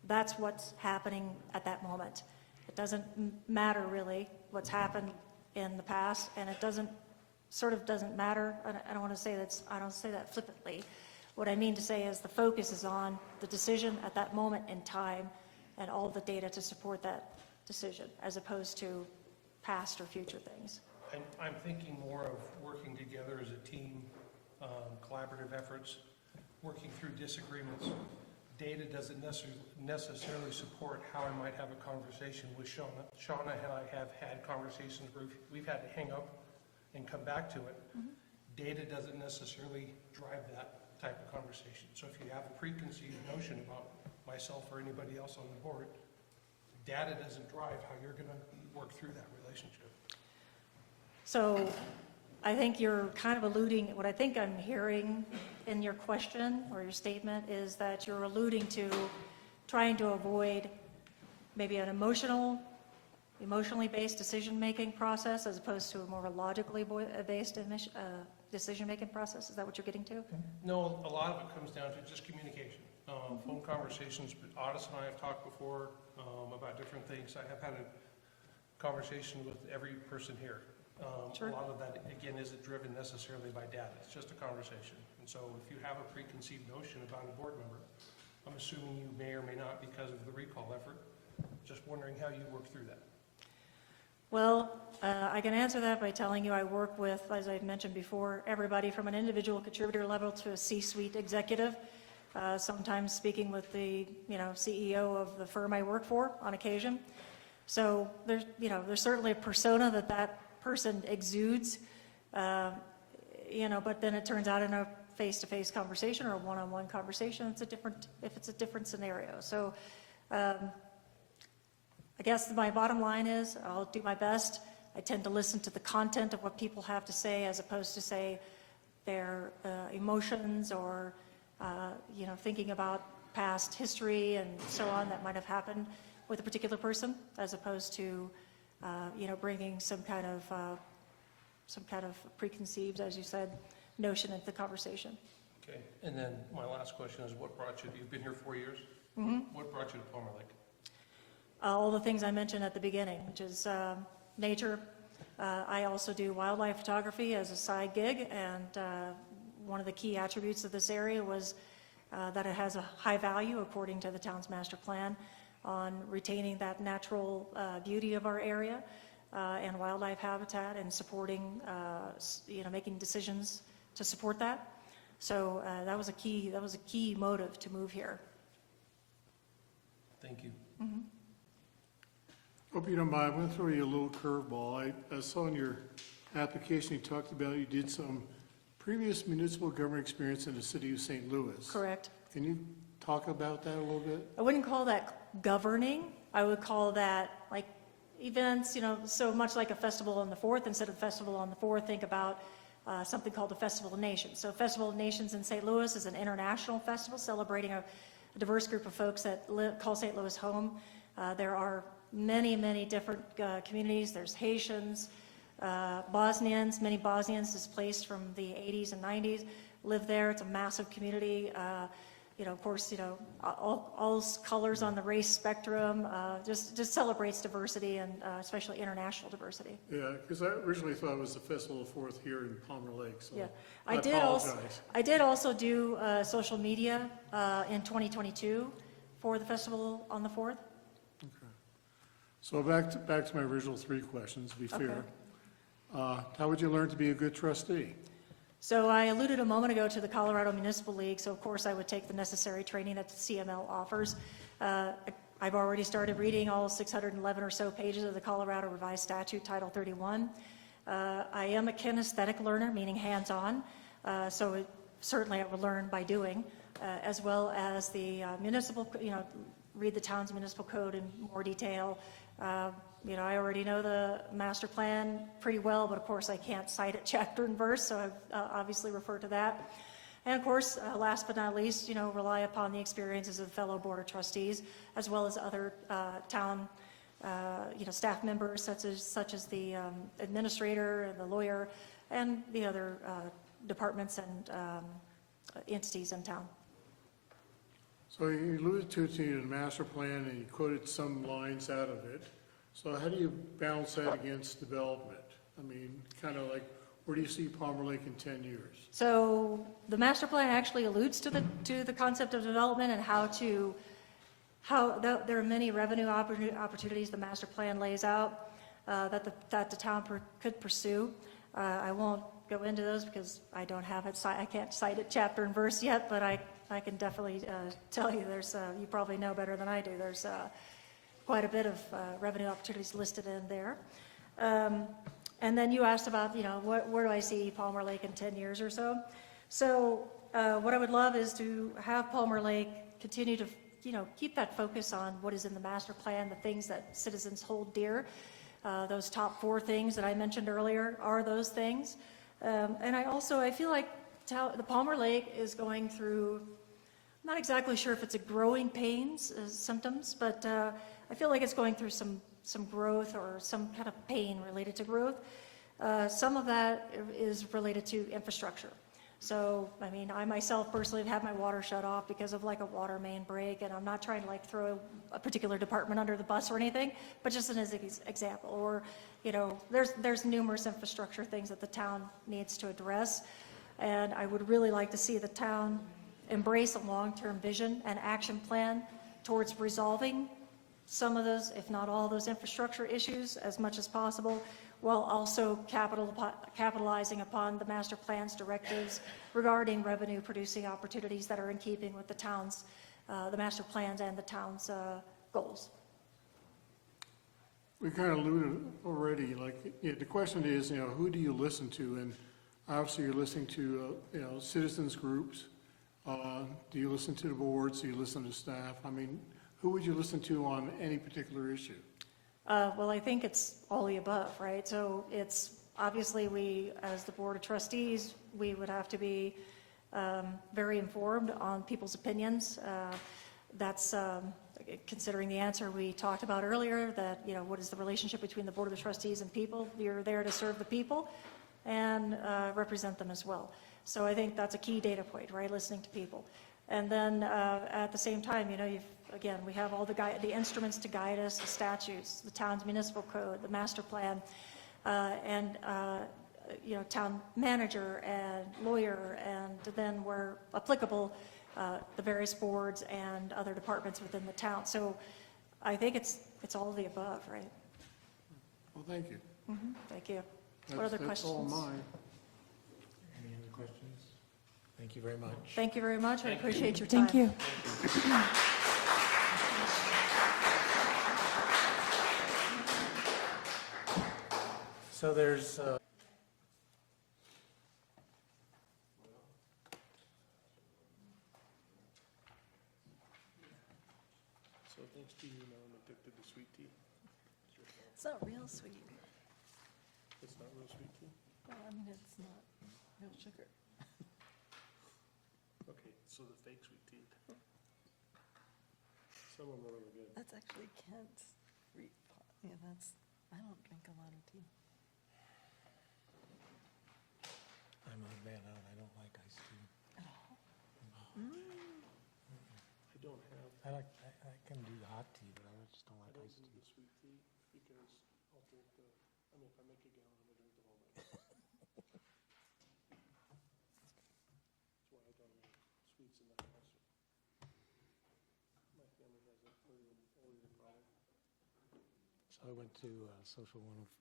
that's what's happening at that moment. It doesn't matter really what's happened in the past, and it doesn't matter. I don't want to say I don't say that flippantly. What I mean to say is the focus is on the decision at that moment in time and all the data to support that decision, as opposed to past or future things. I'm thinking more of working together as a team, collaborative efforts, working through disagreements. Data doesn't necessarily support how I might have a conversation with Shana. Shana and I have had conversations where we've had to hang up and come back to it. Mm-hmm. Data doesn't necessarily drive that type of conversation. So if you have a preconceived notion about myself or anybody else on the board, data doesn't drive how you're going to work through that relationship. So I think you're kind of alluding, what I think I'm hearing in your question or your statement is that you're alluding to trying to avoid maybe an emotionally based decision-making process as opposed to a more logically based decision-making process. Is that what you're getting to? No, a lot of it comes down to just communication. Phone conversations, but Otis and I have talked before about different things. I have had a conversation with every person here. Sure. A lot of that, again, isn't driven necessarily by data. It's just a conversation. And so if you have a preconceived notion about a board member, I'm assuming you may or may not because of the recall effort. Just wondering how you work through that. Well, I can answer that by telling you I work with, as I mentioned before, everybody from an individual contributor level to a C-suite executive, sometimes speaking with the CEO of the firm I work for on occasion. So there's certainly a persona that person exudes, but then it turns out in a face-to-face conversation or a one-on-one conversation, if it's a different scenario. So I guess my bottom line is I'll do my best. I tend to listen to the content of what people have to say as opposed to say their emotions or thinking about past history and so on that might have happened with a particular person, as opposed to bringing some kind of preconceived, as you said, notion into the conversation. Okay. And then my last question is, what brought you? You've been here 4 years. Mm-hmm. What brought you to Palmer Lake? All the things I mentioned at the beginning, which is nature. I also do wildlife photography as a side gig, and one of the key attributes of this area was that it has a high value, according to the town's master plan, on retaining that natural beauty of our area and wildlife habitat, and supporting, making decisions to support that. So that was a key motive to move here. Thank you. Mm-hmm. Hope you don't mind, I'm going to throw you a little curveball. I saw in your application you talked about you did some previous municipal government experience in the city of St. Louis. Correct. Can you talk about that a little bit? I wouldn't call that governing. I would call that like events, so much like a festival on the 4th. Instead of festival on the 4th, think about something called the Festival of Nations. So Festival of Nations in St. Louis is an international festival celebrating a diverse group of folks that call St. Louis home. There are many, many different communities. There's Haitians, Bosnians, many Bosnians displaced from the 80s and 90s live there. It's a massive community. of course, all colors on the race spectrum, just celebrates diversity and especially international diversity. Yeah, because I originally thought it was the Festival of the Fourth here in Palmer Lake, so Yeah, I apologize. I did also do social media in 2022 for the festival on the 4th. Okay. So back to my original three questions, to be fair. How would you learn to be a good trustee? So I alluded a moment ago to the Colorado Municipal League, so of course I would take the necessary training that the CML offers. I've already started reading all 611 or so pages of the Colorado Revised Statute, Title 31. I am a kinesthetic learner, meaning hands-on, so certainly I would learn by doing, as well as the municipal, read the town's municipal code in more detail. I already know the master plan pretty well, but of course I can't cite it chapter and verse, so I've obviously referred to that. And of course, last but not least, rely upon the experiences of fellow board of trustees, as well as other town, staff members, such as the administrator and the lawyer, and the other departments and entities in town. So you alluded to the master plan and you quoted some lines out of it. So how do you balance that against development? I mean, kind of like, where do you see Palmer Lake in 10 years? So the master plan actually alludes to the concept of development and how there are many revenue opportunities the master plan lays out that the town could pursue. I won't go into those because I don't have it. I can't cite it chapter and verse yet, but I can definitely tell you there's, you probably know better than I do, there's quite a bit of revenue opportunities listed in there. And then you asked about, where do I see Palmer Lake in 10 years or so? So what I would love is to have Palmer Lake continue to, keep that focus on what is in the master plan, the things that citizens hold dear. Those top 4 things that I mentioned earlier are those things. And I feel like the Palmer Lake is going through, I'm not exactly sure if it's a growing pains symptoms, but I feel like it's going through some growth or some kind of pain related to growth. Some of that is related to infrastructure. So, I myself personally have had my water shut off because of like a water main break, and I'm not trying to throw a particular department under the bus or anything, but just as an example. Or, there's numerous infrastructure things that the town needs to address, and I would really like to see the town embrace a long-term vision and action plan towards resolving some of those, if not all those infrastructure issues as much as possible, while also capitalizing upon the master plan's directives regarding revenue producing opportunities that are in keeping with the town's, the master plans and the town's goals. We kind of alluded already, the question is, who do you listen to? And obviously you're listening to, citizens groups. Do you listen to the boards? Do you listen to staff? Who would you listen to on any particular issue? Well, I think it's all the above, right? So it's obviously we, as the Board of Trustees, we would have to be very informed on people's opinions. That's considering the answer we talked about earlier, that, what is the relationship between the Board of Trustees and people? You're there to serve the people and represent them as well. So I think that's a key data point, right? Listening to people. And then at the same time, again, we have all the instruments to guide us, the statutes, the town's municipal code, the master plan, and town manager and lawyer, and then where applicable, the various boards and other departments within the town. So I think it's all of the above, right? Well, thank you. Mm-hmm. Thank you. What other questions? That's all mine. Any other questions? Thank you very much. Thank you very much. I appreciate your time. Thank you. So there's, So thanks to you, now I'm addicted to sweet tea. It's not real sweet. It's not real sweet tea? Well, it's not real sugar. Okay, so the fake sweet tea. Some of them are really good. That's actually Kent's. Yeah, I don't drink a lot of tea. I'm on bad out, I don't like iced tea. Mm. I can do the hot tea, but I just don't like iced tea. the sweet tea because I'll drink if I make a gallon, I'm gonna drink the whole thing. That's why I don't eat sweets in the house. My family has a earlier problem. So I went to Social 104.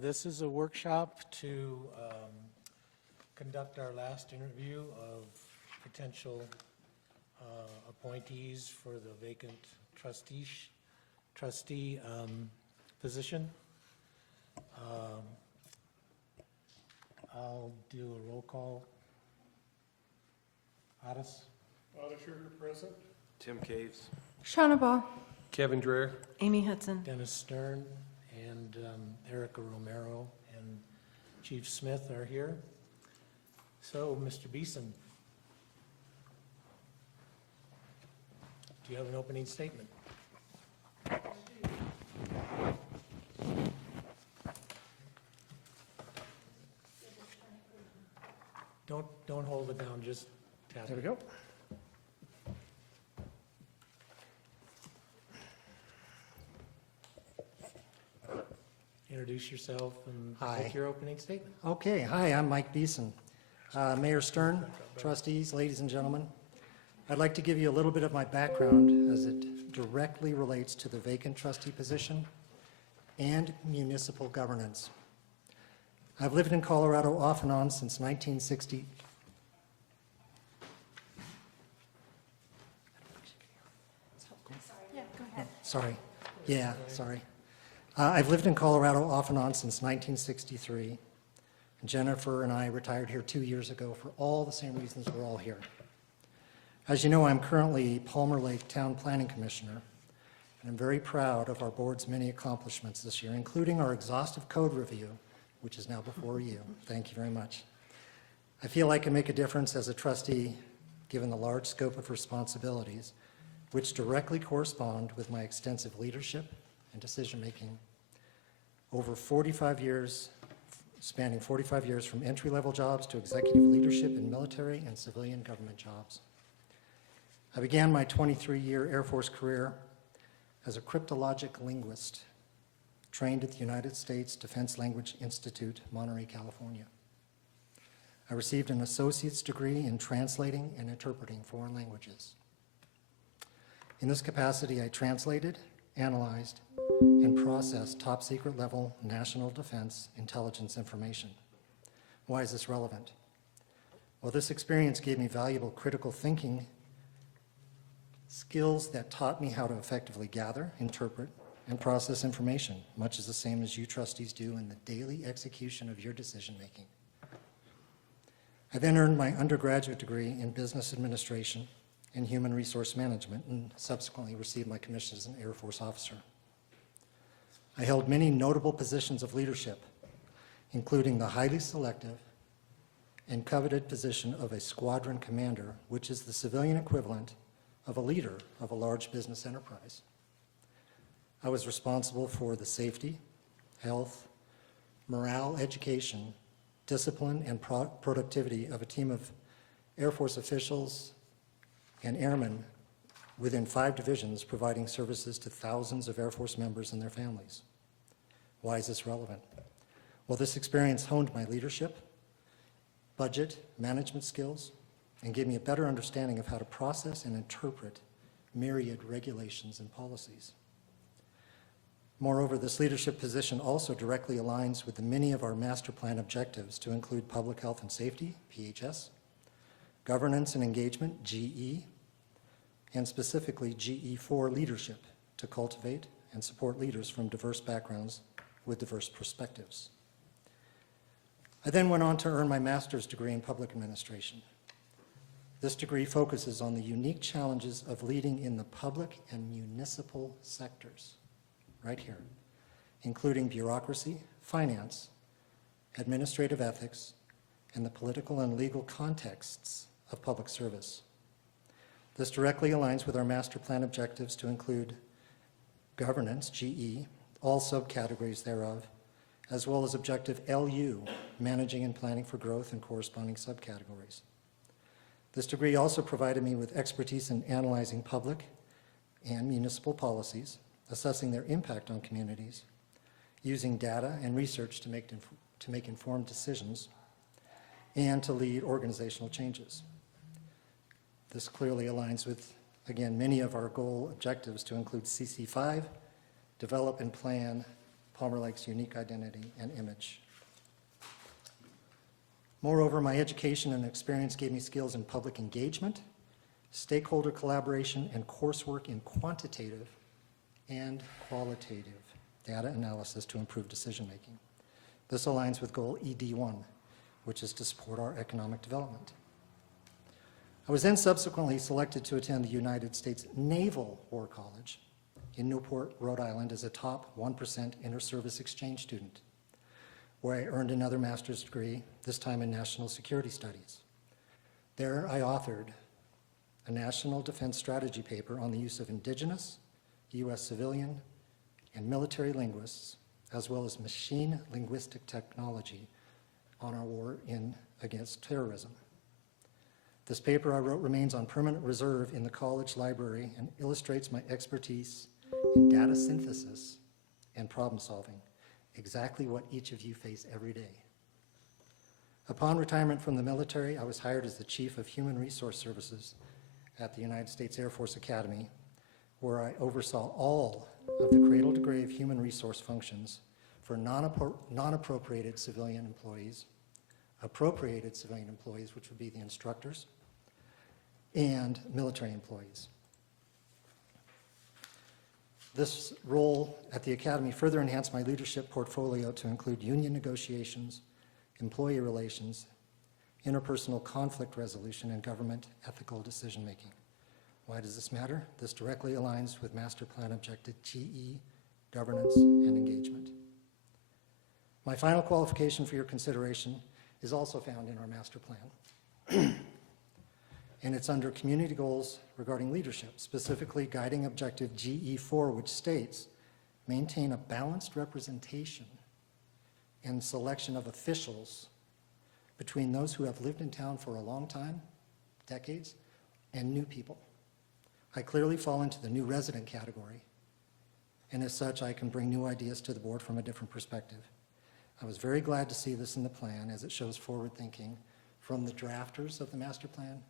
This is a workshop to conduct our last interview of potential appointees for the vacant trustee position. I'll do a roll call. Otis? Sugar, present. Tim Caves. Shana Ball. Kevin Dreher. Amy Hudson. Dennis Stern and Erica Romero and Chief Smith are here. So, Mr. Beeson, do you have an opening statement? Don't hold it down, just tap it. There we go. Introduce yourself and Hi. make your opening statement. Okay, hi, I'm Mike Beeson. Mayor Stern, trustees, ladies and gentlemen, I'd like to give you a little bit of my background as it directly relates to the vacant trustee position and municipal governance. I've lived in Colorado off and on since 1960. Yeah, go ahead. Sorry. Yeah, sorry. I've lived in Colorado off and on since 1963. Jennifer and I retired here 2 years ago for all the same reasons we're all here. As you know, I'm currently Palmer Lake Town Planning Commissioner, and I'm very proud of our board's many accomplishments this year, including our exhaustive code review, which is now before you. Thank you very much. I feel I can make a difference as a trustee, given the large scope of responsibilities, which directly correspond with my extensive leadership and decision-making over 45 years, spanning 45 years from entry-level jobs to executive leadership in military and civilian government jobs. I began my 23-year Air Force career as a cryptologic linguist, trained at the United States Defense Language Institute, Monterey, California. I received an associate's degree in translating and interpreting foreign languages. In this capacity, I translated, analyzed, and processed top-secret level national defense intelligence information. Why is this relevant? Well, this experience gave me valuable critical thinking skills that taught me how to effectively gather, interpret, and process information, much as the same as you trustees do in the daily execution of your decision-making. I then earned my undergraduate degree in business administration and human resource management, and subsequently received my commission as an Air Force officer. I held many notable positions of leadership, including the highly selective and coveted position of a squadron commander, which is the civilian equivalent of a leader of a large business enterprise. I was responsible for the safety, health, morale, education, discipline, and productivity of a team of Air Force officials and airmen within 5 divisions, providing services to thousands of Air Force members and their families. Why is this relevant? Well, this experience honed my leadership, budget, management skills, and gave me a better understanding of how to process and interpret myriad regulations and policies. Moreover, this leadership position also directly aligns with many of our master plan objectives to include public health and safety, PHS, governance and engagement, GE, and specifically GE4 leadership to cultivate and support leaders from diverse backgrounds with diverse perspectives. I then went on to earn my master's degree in public administration. This degree focuses on the unique challenges of leading in the public and municipal sectors, right here, including bureaucracy, finance, administrative ethics, and the political and legal contexts of public service. This directly aligns with our master plan objectives to include governance, GE, all subcategories thereof, as well as objective LU, managing and planning for growth and corresponding subcategories. This degree also provided me with expertise in analyzing public and municipal policies, assessing their impact on communities, using data and research to make informed decisions, and to lead organizational changes. This clearly aligns with, again, many of our goal objectives to include CC5, develop and plan Palmer Lake's unique identity and image. Moreover, my education and experience gave me skills in public engagement, stakeholder collaboration, and coursework in quantitative and qualitative data analysis to improve decision-making. This aligns with goal ED1, which is to support our economic development. I was then subsequently selected to attend the United States Naval War College in Newport, Rhode Island as a top 1% inter-service exchange student, where I earned another master's degree, this time in national security studies. There I authored a national defense strategy paper on the use of indigenous, U.S. civilian, and military linguists, as well as machine linguistic technology on our war against terrorism. This paper I wrote remains on permanent reserve in the college library and illustrates my expertise in data synthesis and problem solving, exactly what each of you face every day. Upon retirement from the military, I was hired as the Chief of Human Resource Services at the United States Air Force Academy, where I oversaw all of the cradle-to-grave human resource functions for non-appropriated civilian employees, appropriated civilian employees, which would be the instructors, and military employees. This role at the Academy further enhanced my leadership portfolio to include union negotiations, employee relations, interpersonal conflict resolution, and government ethical decision-making. Why does this matter? This directly aligns with Master Plan Objective GE, governance, and engagement. My final qualification for your consideration is also found in our Master Plan. And it's under community goals regarding leadership, specifically guiding objective GE4, which states, maintain a balanced representation and selection of officials between those who have lived in town for a long time, decades, and new people. I clearly fall into the new resident category, and as such, I can bring new ideas to the board from a different perspective. I was very glad to see this in the plan, as it shows forward thinking from the drafters of the master plan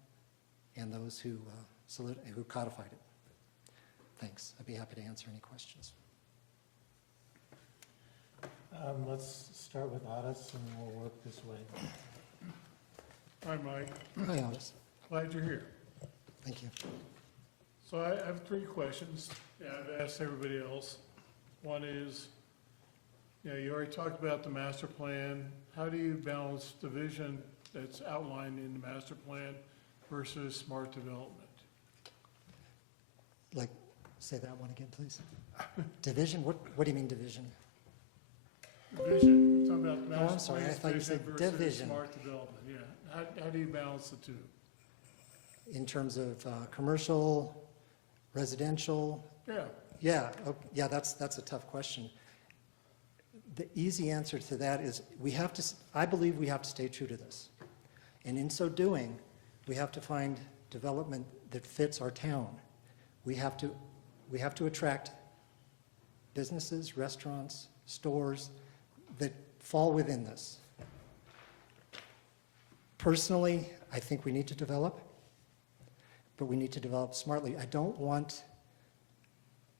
and those who codified it. Thanks. I'd be happy to answer any questions. Let's start with audits and we'll work this way. Hi, Mike. Hi, Alice. Glad you're here. Thank you. So I have three questions. Yeah, I've asked everybody else. One is, you already talked about the master plan. How do you balance the vision that's outlined in the master plan versus smart development? Like, say that one again, please. Division? What do you mean division? Vision, we're talking about Oh, I'm master sorry, I plan thought you vision said versus division. smart development, yeah. How do you balance the two? In terms of commercial, residential? Yeah. Yeah, that's a tough question. The easy answer to that is I believe we have to stay true to this. And in so doing, we have to find development that fits our town. We have to attract businesses, restaurants, stores that fall within this. Personally, I think we need to develop, but we need to develop smartly. I don't want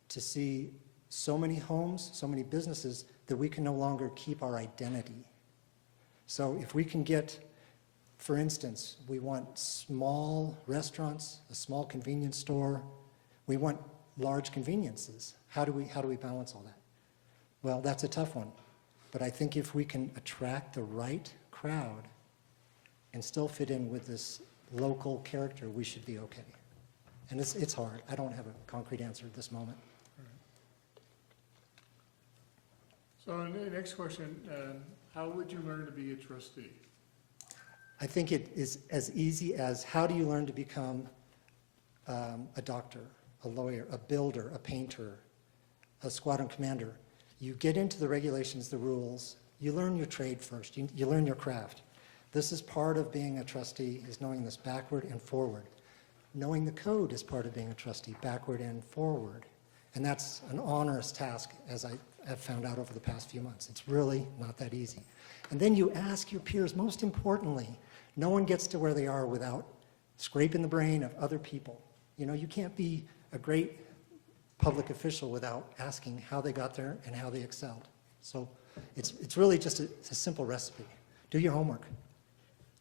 to see so many homes, so many businesses that we can no longer keep our identity. So if we can get, for instance, we want small restaurants, a small convenience store, we want large conveniences. How do we balance all that? Well, that's a tough one. But I think if we can attract the right crowd and still fit in with this local character, we should be okay. And it's hard. I don't have a concrete answer at this moment. So the next question, how would you learn to be a trustee? I think it is as easy as how do you learn to become a doctor, a lawyer, a builder, a painter, a squadron commander. You get into the regulations, the rules, you learn your trade first, you learn your craft. This is part of being a trustee, is knowing this backward and forward. Knowing the code is part of being a trustee, backward and forward. And that's an onerous task, as I have found out over the past few months. It's really not that easy. And then you ask your peers, most importantly, no one gets to where they are without scraping the brain of other people. You can't be a great public official without asking how they got there and how they excelled. So it's really just a simple recipe. Do your homework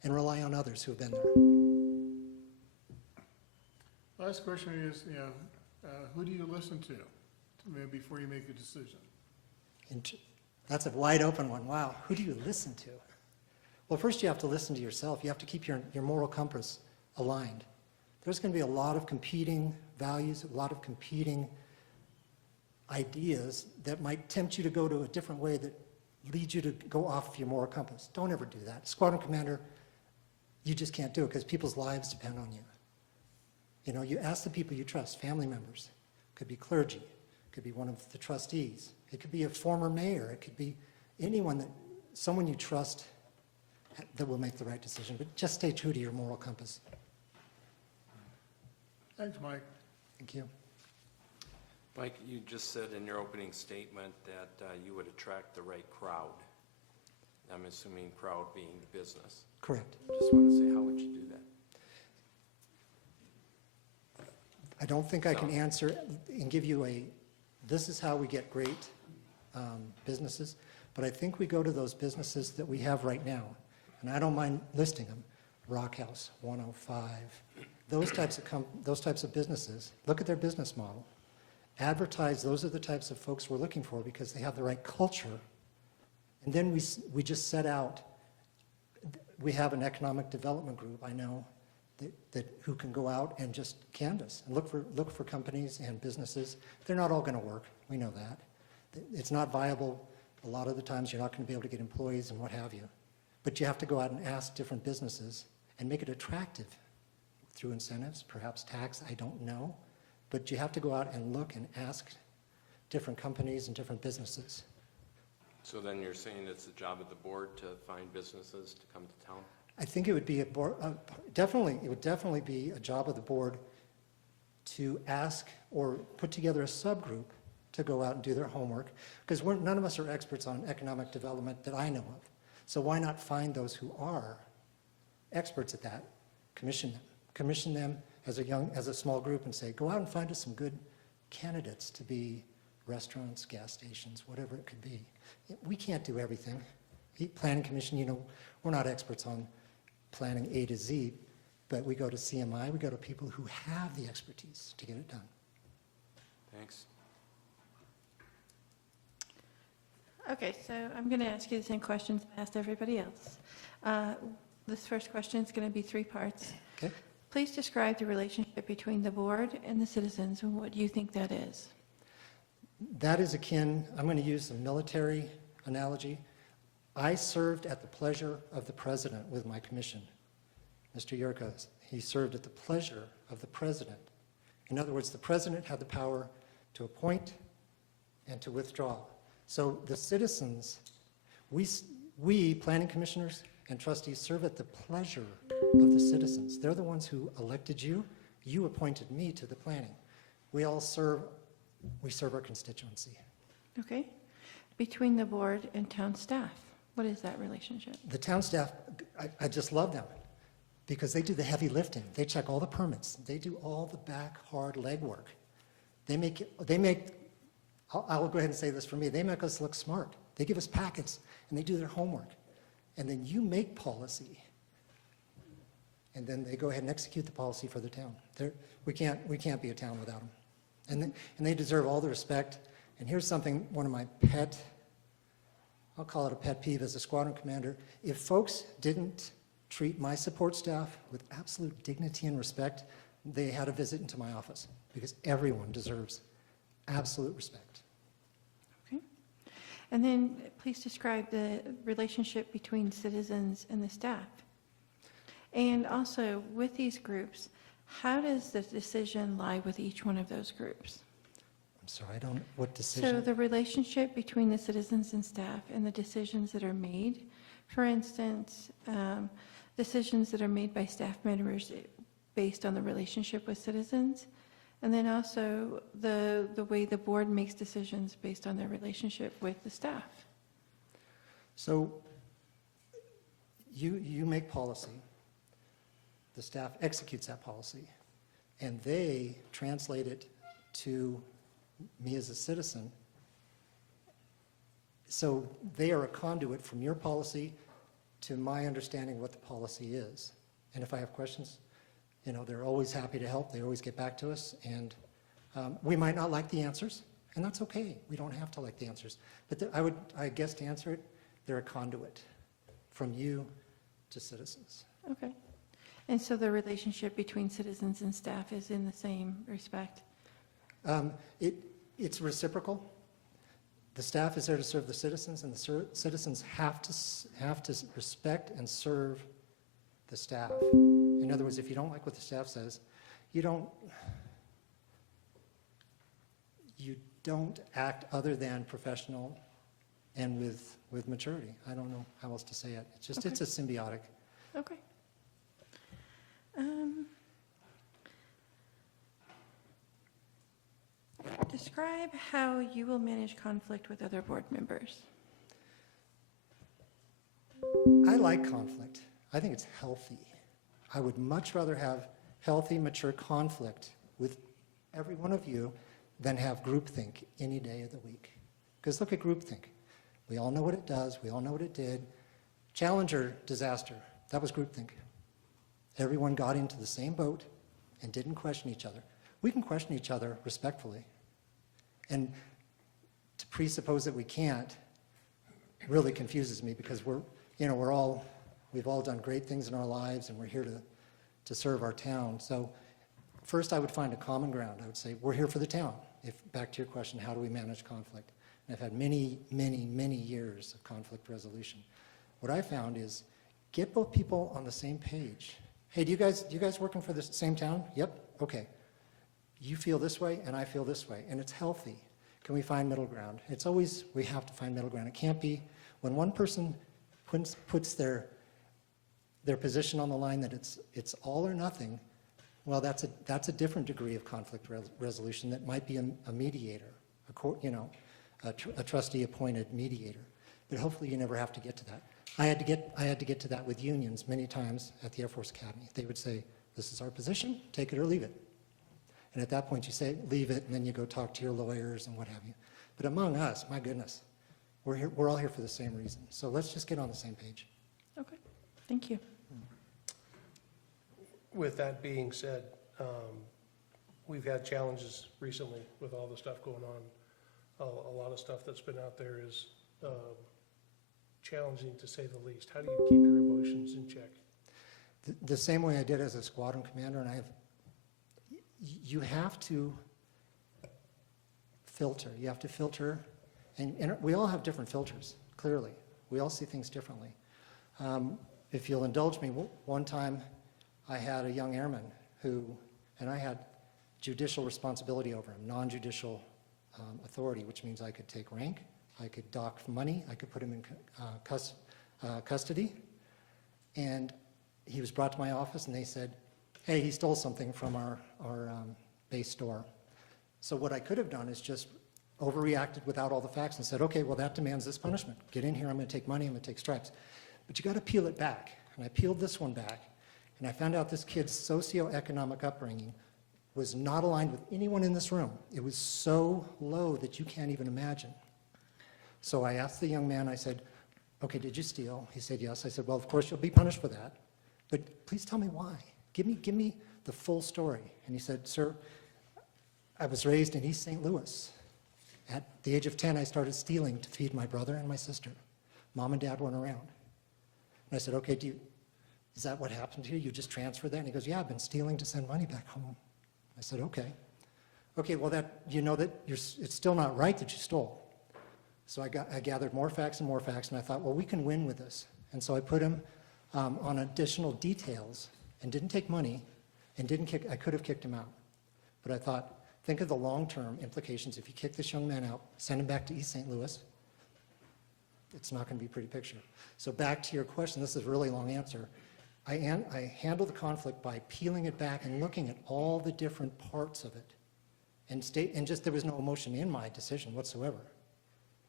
and rely on others who have been there. Last question is, who do you listen to before you make a decision? That's a wide open one. Wow, who do you listen to? Well, first you have to listen to yourself. You have to keep your moral compass aligned. There's going to be a lot of competing values, a lot of competing ideas that might tempt you to go to a different way that leads you to go off your moral compass. Don't ever do that. Squadron commander, you just can't do it because people's lives depend on you. You ask the people you trust, family members, could be clergy, could be one of the trustees, it could be a former mayor, it could be someone you trust that will make the right decision, but just stay true to your moral compass. Thanks, Mike. Thank you. Mike, you just said in your opening statement that you would attract the right crowd. I'm assuming crowd being business. Correct. Just want to say, how would you do that? I don't think I can answer and give you this is how we get great businesses, but I think we go to those businesses that we have right now, and I don't mind listing them, Rock House, 105, those types of businesses. Look at their business model. Advertise, those are the types of folks we're looking for because they have the right culture. And then we just set out, we have an economic development group, I know, that who can go out and just canvass and look for companies and businesses. They're not all going to work. We know that. It's not viable. A lot of the times you're not going to be able to get employees and what have you. But you have to go out and ask different businesses and make it attractive through incentives, perhaps tax, I don't know. But you have to go out and look and ask different companies and different businesses. So then you're saying it's the job of the board to find businesses to come to town? I think it would be it would definitely be a job of the board to ask or put together a subgroup to go out and do their homework, because none of us are experts on economic development that I know of. So why not find those who are experts at that, commission them as a small group and say, go out and find us some good candidates to be restaurants, gas stations, whatever it could be. We can't do everything. Planning Commission, we're not experts on planning A to Z, But we go to CMI, we go to people who have the expertise to get it done. Thanks. Okay, so I'm going to ask you the same questions I asked everybody else. This first question is going to be 3 parts. Okay. Please describe the relationship between the board and the citizens, and what do you think that is? That is akin, I'm going to use a military analogy. I served at the pleasure of the president with my commission. Mr. Yurka, he served at the pleasure of the president. In other words, the president had the power to appoint and to withdraw. So the citizens, we planning commissioners and trustees serve at the pleasure of the citizens. They're the ones who elected you. You appointed me to the planning. We serve our constituency. Okay. Between the board and town staff, what is that relationship? The town staff, I just love them because they do the heavy lifting. They check all the permits. They do all the back hard legwork. I'll go ahead and say this for me, they make us look smart. They give us packets and they do their homework. And then you make policy. And then they go ahead and execute the policy for the town. We can't be a town without them. And they deserve all the respect. And here's something, one of my I'll call it a pet peeve as a squadron commander. If folks didn't treat my support staff with absolute dignity and respect, they had a visit into my office, because everyone deserves absolute respect. Okay. And then please describe the relationship between citizens and the staff. And also, with these groups, how does the decision lie with each one of those groups? I'm sorry, what decision? So the relationship between the citizens and staff and the decisions that are made, for instance, decisions that are made by staff members based on the relationship with citizens, and then also the way the board makes decisions based on their relationship with the staff. So you make policy, the staff executes that policy, and they translate it to me as a citizen. So they are a conduit from your policy to my understanding what the policy is. And if I have questions, they're always happy to help. They always get back to us. And we might not like the answers, and that's okay. We don't have to like the answers. But I guess to answer it, they're a conduit from you to citizens. Okay. And so the relationship between citizens and staff is in the same respect? It's reciprocal. The staff is there to serve the citizens, and the citizens have to respect and serve the staff. In other words, if you don't like what the staff says, you don't act other than professional and with maturity. I don't know how else to say it. It's just, It's a symbiotic. Okay. Describe how you will manage conflict with other board members. I like conflict. I think it's healthy. I would much rather have healthy, mature conflict with every one of you than have groupthink any day of the week. Because look at groupthink. We all know what it does. We all know what it did. Challenger disaster, that was groupthink. Everyone got into the same boat and didn't question each other. We can question each other respectfully. And to presuppose that we can't really confuses me, because we've all done great things in our lives, and we're here to serve our town. So first I would find a common ground. I would say, we're here for the town. Back to your question, how do we manage conflict? And I've had many, many, many years of conflict resolution. What I found is get both people on the same page. Hey, do you guys working for the same town? Yep, okay. You feel this way and I feel this way, and it's healthy. Can we find middle ground? It's always, we have to find middle ground. It can't be when one person puts their position on the line that it's all or nothing. Well, that's a different degree of conflict resolution that might be a mediator, a trustee appointed mediator. But hopefully you never have to get to that. I had to get to that with unions many times at the Air Force Academy. They would say, this is our position, take it or leave it. And at that point you say, leave it, and then you go talk to your lawyers and what have you. But among us, my goodness, we're all here for the same reason. So let's just get on the same page. Okay, thank you. With that being said, we've had challenges recently with all the stuff going on. A lot of stuff that's been out there is challenging, to say the least. How do you keep your emotions in check? The same way I did as a squadron commander, and you have to filter. You have to filter, and we all have different filters, clearly. We all see things differently. If you'll indulge me, one time I had a young airman and I had judicial responsibility over him, non-judicial authority, which means I could take rank, I could dock money, I could put him in custody, and he was brought to my office and they said, hey, he stole something from our base store. So what I could have done is just overreacted without all the facts and said, okay, well, that demands this punishment. Get in here, I'm going to take money, I'm going to take stripes. But you got to peel it back. And I peeled this one back, and I found out this kid's socioeconomic upbringing was not aligned with anyone in this room. It was so low that you can't even imagine. So I asked the young man, I said, okay, did you steal? He said, yes. I said, well, of course you'll be punished for that, but please tell me why. Give me the full story. And he said, sir, I was raised in East St. Louis. At the age of 10, I started stealing to feed my brother and my sister. Mom and dad weren't around. And I said, okay, is that what happened to you? You just transferred that? And he goes, yeah, I've been stealing to send money back home. I said, okay. Okay, well, you know that it's still not right that you stole. So I gathered more facts, and I thought, well, we can win with this. And so I put him on additional details and didn't take money and I could have kicked him out. But I thought, think of the long-term implications. If you kick this young man out, send him back to East St. Louis, it's not going to be a pretty picture. So back to your question, this is a really long answer. I handled the conflict by peeling it back and looking at all the different parts of it. And just there was no emotion in my decision whatsoever.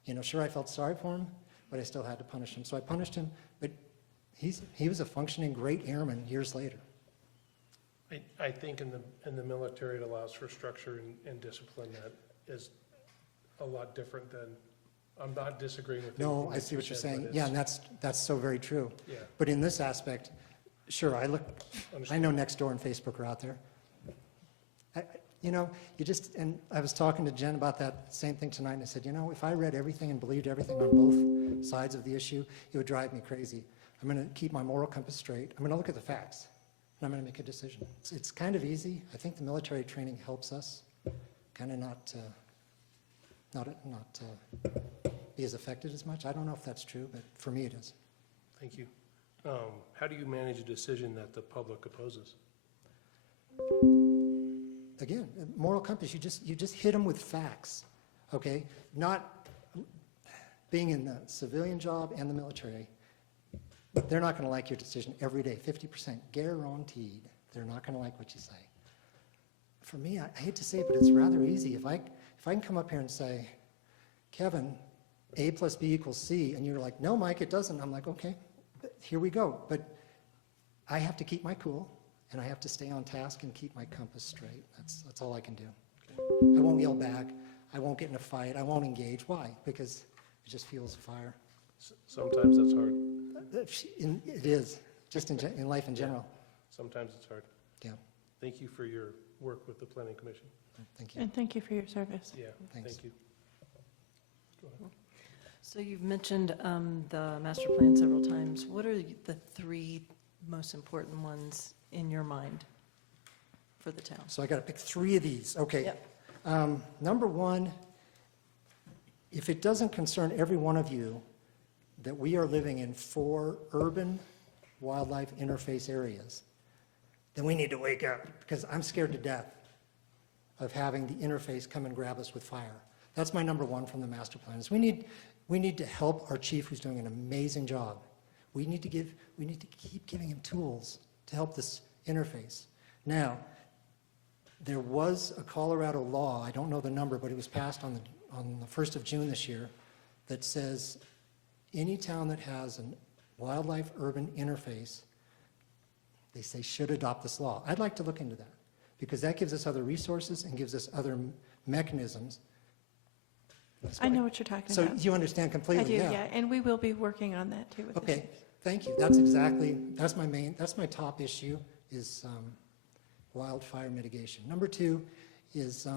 You know, sure, I felt sorry for him, but I still had to punish him. So I punished him, but he was a functioning great airman years later. I think in the military, it allows for structure and discipline that is a lot different than, I'm not disagreeing with you. No, I see what you're saying. Yeah, and that's so very true. Yeah. But in this aspect, sure, I know Nextdoor and Facebook are out there. And I was talking to Jen about that same thing tonight, and I said, if I read everything and believed everything on both sides of the issue, it would drive me crazy. I'm going to keep my moral compass straight. I'm going to look at the facts, and I'm going to make a decision. It's kind of easy. I think the military training helps us kind of not be as affected as much. I don't know if that's true, but for me it is. Thank you. How do you manage a decision that the public opposes? Again, moral compass, you just hit them with facts, okay? Not being in the civilian job and the military, they're not going to like your decision every day, 50% guaranteed. They're not going to like what you say. For me, I hate to say it, but it's rather easy. If I can come up here and say, Kevin, A plus B equals C, and you're like, no, Mike, it doesn't. I'm like, okay, here we go. But I have to keep my cool, and I have to stay on task and keep my compass straight. That's all I can do. I won't yell back. I won't get in a fight. I won't engage. Why? Because it just fuels the fire. Sometimes that's hard. It is, just in life in general. Sometimes it's hard. Yeah. Thank you for your work with the Planning Commission. Thank you. And thank you for your service. Yeah, Thanks. thank you. Go ahead. So you've mentioned the master plan several times. What are the three most important ones in your mind for the town? So I got to pick three of these. Okay. Yep. Number one, if it doesn't concern every one of you that we are living in 4 urban wildlife interface areas, then we need to wake up, because I'm scared to death of having the interface come and grab us with fire. That's my number one from the master plan. Is we need to help our chief, who's doing an amazing job. We need to keep giving him tools to help this interface. Now, there was a Colorado law, I don't know the number, but it was passed on the 1st of June this year, that says any town that has a wildlife urban interface, they say should adopt this law. I'd like to look into that, because that gives us other resources and gives us other mechanisms. I know what you're talking So about. you understand completely, I do, yeah, and we will be working on that too with the Okay, chief. thank you. That's my top issue, is wildfire mitigation. Number 2 is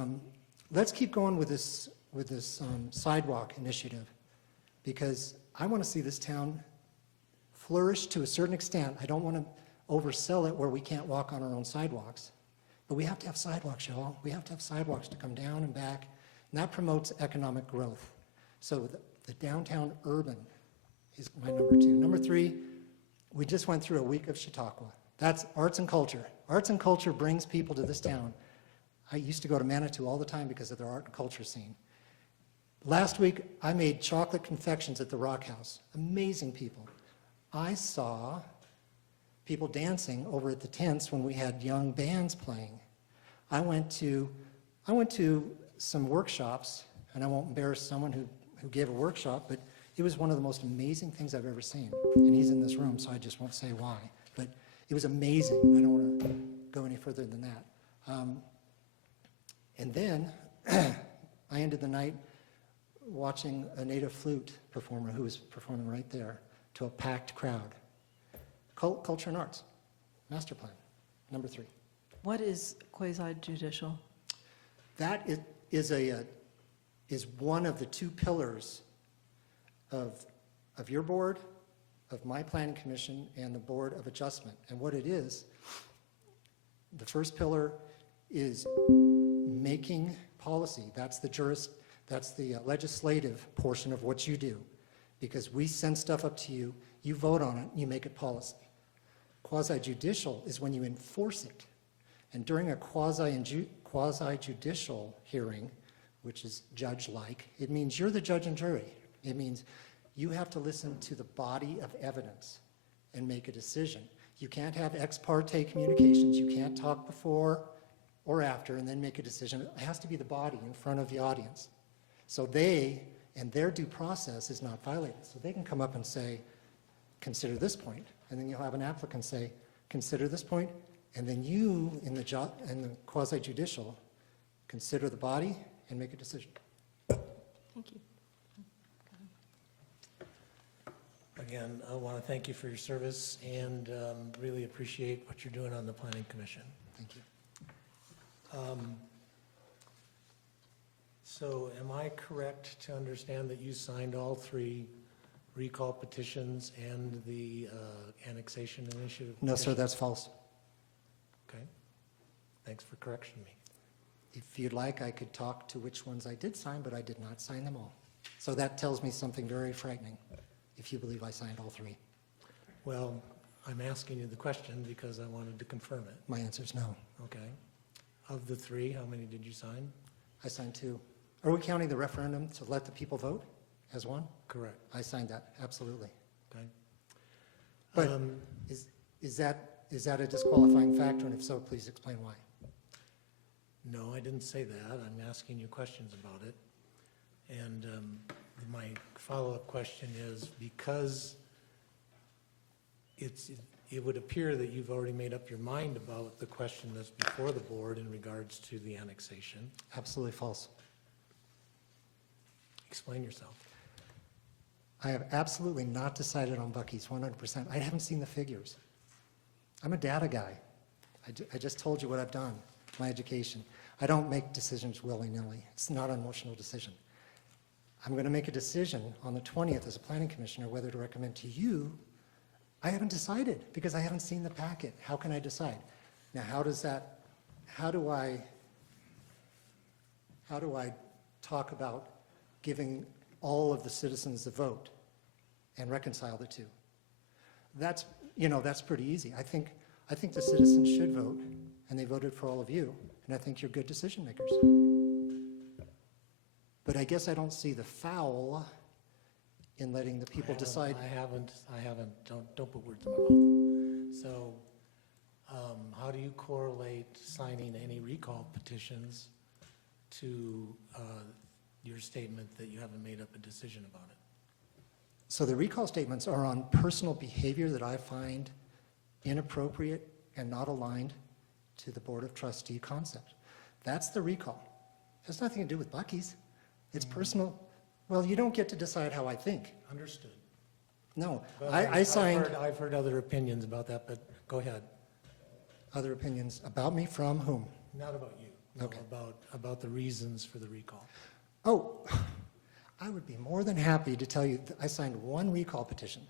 let's keep going with this sidewalk initiative, because I want to see this town flourish to a certain extent. I don't want to oversell it where we can't walk on our own sidewalks. But we have to have sidewalks, y'all. We have to have sidewalks to come down and back, and that promotes economic growth. So the downtown urban is my number 2. Number 3, we just went through a week of Chautauqua. That's arts and culture. Arts and culture brings people to this town. I used to go to Manitou all the time because of their art and culture scene. Last week, I made chocolate confections at the Rock House. Amazing people. I saw people dancing over at the tents when we had young bands playing. I went to some workshops, and I won't embarrass someone who gave a workshop, but it was one of the most amazing things I've ever seen. And he's in this room, so I just won't say why. But it was amazing. I don't want to go any further than that. And then I ended the night watching a native flute performer who was performing right there to a packed crowd. Culture and arts, master plan, number 3. What is quasi-judicial? That is one of the 2 pillars of your board, of my planning commission, and the board of adjustment. And what it is, the first pillar is making policy. That's the legislative portion of what you do, because we send stuff up to you, you vote on it, you make it policy. Quasi-judicial is when you enforce it. And during a quasi-judicial hearing, which is judge-like, it means you're the judge and jury. It means you have to listen to the body of evidence and make a decision. You can't have ex parte communications. You can't talk before or after and then make a decision. It has to be the body in front of the audience. So they, and their due process is not violated. So they can come up and say, consider this point, and then you'll have an applicant say, consider this point, and then you, in the quasi-judicial, consider the body and make a decision. Thank you. Again, I want to thank you for your service and really appreciate what you're doing on the Planning Commission. Thank you. So am I correct to understand that you signed all 3 recall petitions and the annexation initiative? No, sir, that's false. Okay. Thanks for correcting me. If you'd like, I could talk to which ones I did sign, but I did not sign them all. So that tells me something very frightening, if you believe I signed all 3. Well, I'm asking you the question because I wanted to confirm it. My answer is no. Okay. Of the 3, how many did you sign? I signed 2. Are we counting the referendum to let the people vote as one? Correct. I signed that, absolutely. Okay. But is that a disqualifying factor, and if so, please explain why. No, I didn't say that. I'm asking you questions about it. And my follow-up question is, because it would appear that you've already made up your mind about the question that's before the board in regards to the annexation. Absolutely false. Explain yourself. I have absolutely not decided on Buc-ee's 100%. I haven't seen the figures. I'm a data guy. I just told you what I've done, my education. I don't make decisions willy-nilly. It's not an emotional decision. I'm going to make a decision on the 20th as a planning commissioner whether to recommend to you. I haven't decided because I haven't seen the packet. How can I decide? Now, how do I talk about giving all of the citizens the vote and reconcile the 2? That's pretty easy. I think the citizens should vote, and they voted for all of you, and I think you're good decision makers. But I guess I don't see the foul in letting the people decide. I haven't, don't put words in my mouth. So, how do you correlate signing any recall petitions to your statement that you haven't made up a decision about it? So the recall statements are on personal behavior that I find inappropriate and not aligned to the Board of Trustee concept. That's the recall. It has nothing to do with Buc-ee's. It's personal. Well, you don't get to decide how I think. Understood. No, Well, I signed. I've heard other opinions about that, but go ahead. Other opinions about me from whom? Not about you. No, Okay. about the reasons for the recall. Oh, I would be more than happy to tell you that I signed one recall petition.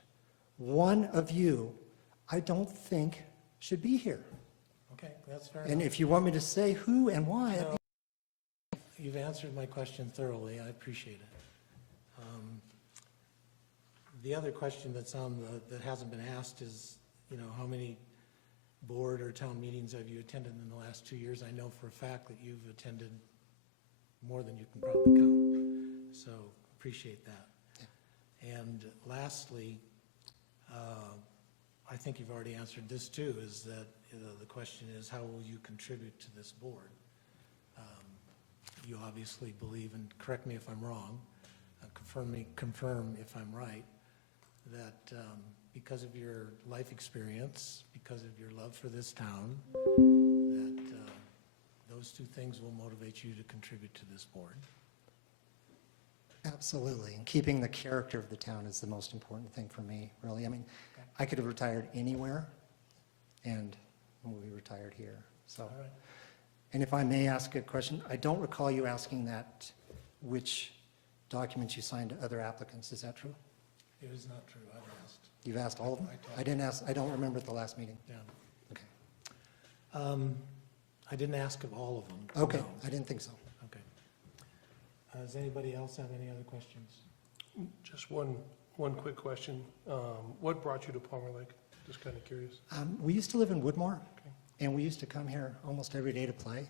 One of you, I don't think should be here. Okay, that's fair And enough. if you want me to say who and why, No, you've answered my question thoroughly. I appreciate it. The other question that's that hasn't been asked is, how many board or town meetings have you attended in the last 2 years? I know for a fact that you've attended more than you can probably count. So appreciate that. And lastly, I think you've already answered this too, is that the question is, how will you contribute to this board? You obviously believe, and correct me if I'm wrong, confirm if I'm right, that because of your life experience, because of your love for this town, that those two things will motivate you to contribute to this board. absolutely. And keeping the character of the town is the most important thing for me, really. I mean, I could have retired anywhere, and we retired here. So, All right. and if I may ask a question, I don't recall you asking that, which documents you signed to other applicants. Is that true? It is not true. I've asked. You've asked all of them? I didn't ask, I don't remember at the last meeting. Yeah. Okay. I didn't ask of all of them. Okay, no. I didn't think so. Okay. Does anybody else have any other questions? Just one quick question. What brought you to Palmer Lake? Just kind of curious. We used to live in Woodmore, and we used to come here almost every day to play.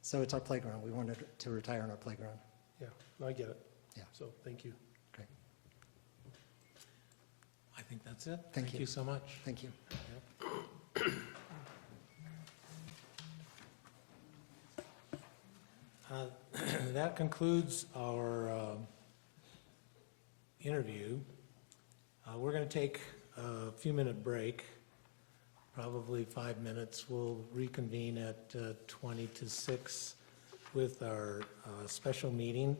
So it's our playground. We wanted to retire on our playground. Yeah, no, I get it. Yeah. So, thank you. Great. I think that's it. Thank you. So much. Thank you. That concludes our interview. We're going to take a few-minute break, probably 5 minutes. We'll reconvene at 20 to 6 with our special meeting.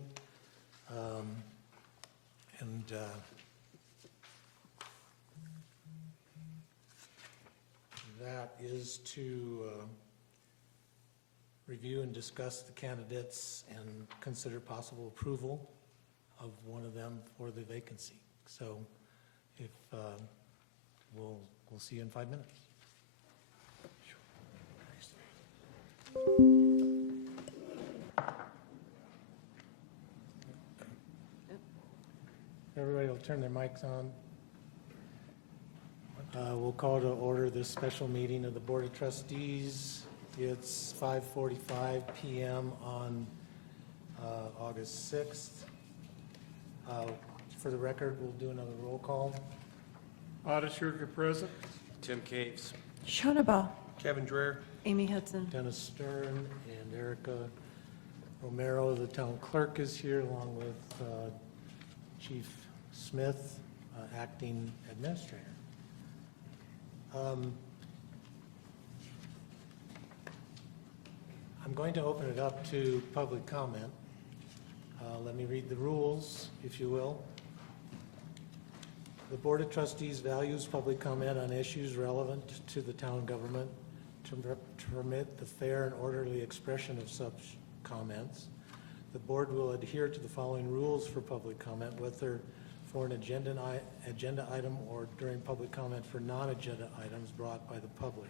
That is to review and discuss the candidates and consider possible approval of one of them for the vacancy. So if we'll see you in 5 minutes. Everybody will turn their mics on. We'll call to order this special meeting of the Board of Trustees. It's 5:45 PM on August 6th. For the record, we'll do another roll call. Otis Yerga present. Tim Caves. Shana Ball. Kevin Dreher. Amy Hudson. Dennis Stern and Erica Romero. The town clerk is here, along with Chief Smith, acting administrator. I'm going to open it up to public comment. Let me read the rules, if you will. The Board of Trustees values public comment on issues relevant to the town government to permit the fair and orderly expression of such comments. The board will adhere to the following rules for public comment, whether for an agenda item or during public comment for non-agenda items brought by the public.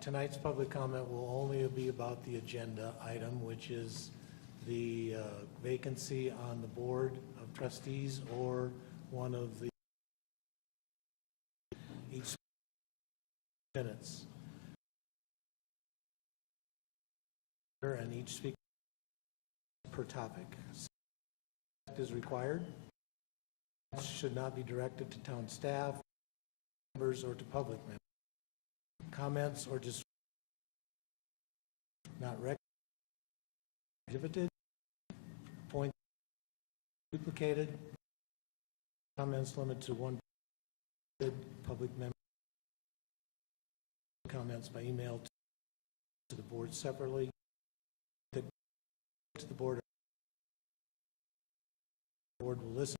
Tonight's public comment will only be about the agenda item, which is the vacancy on the Board of Trustees or one of the each minutes. And each speaker per topic is required. Should not be directed to town staff, members, or to public members. Comments or just not prohibited, point duplicated, comments limited to one public member, comments by email to the board separately, to the board will listen.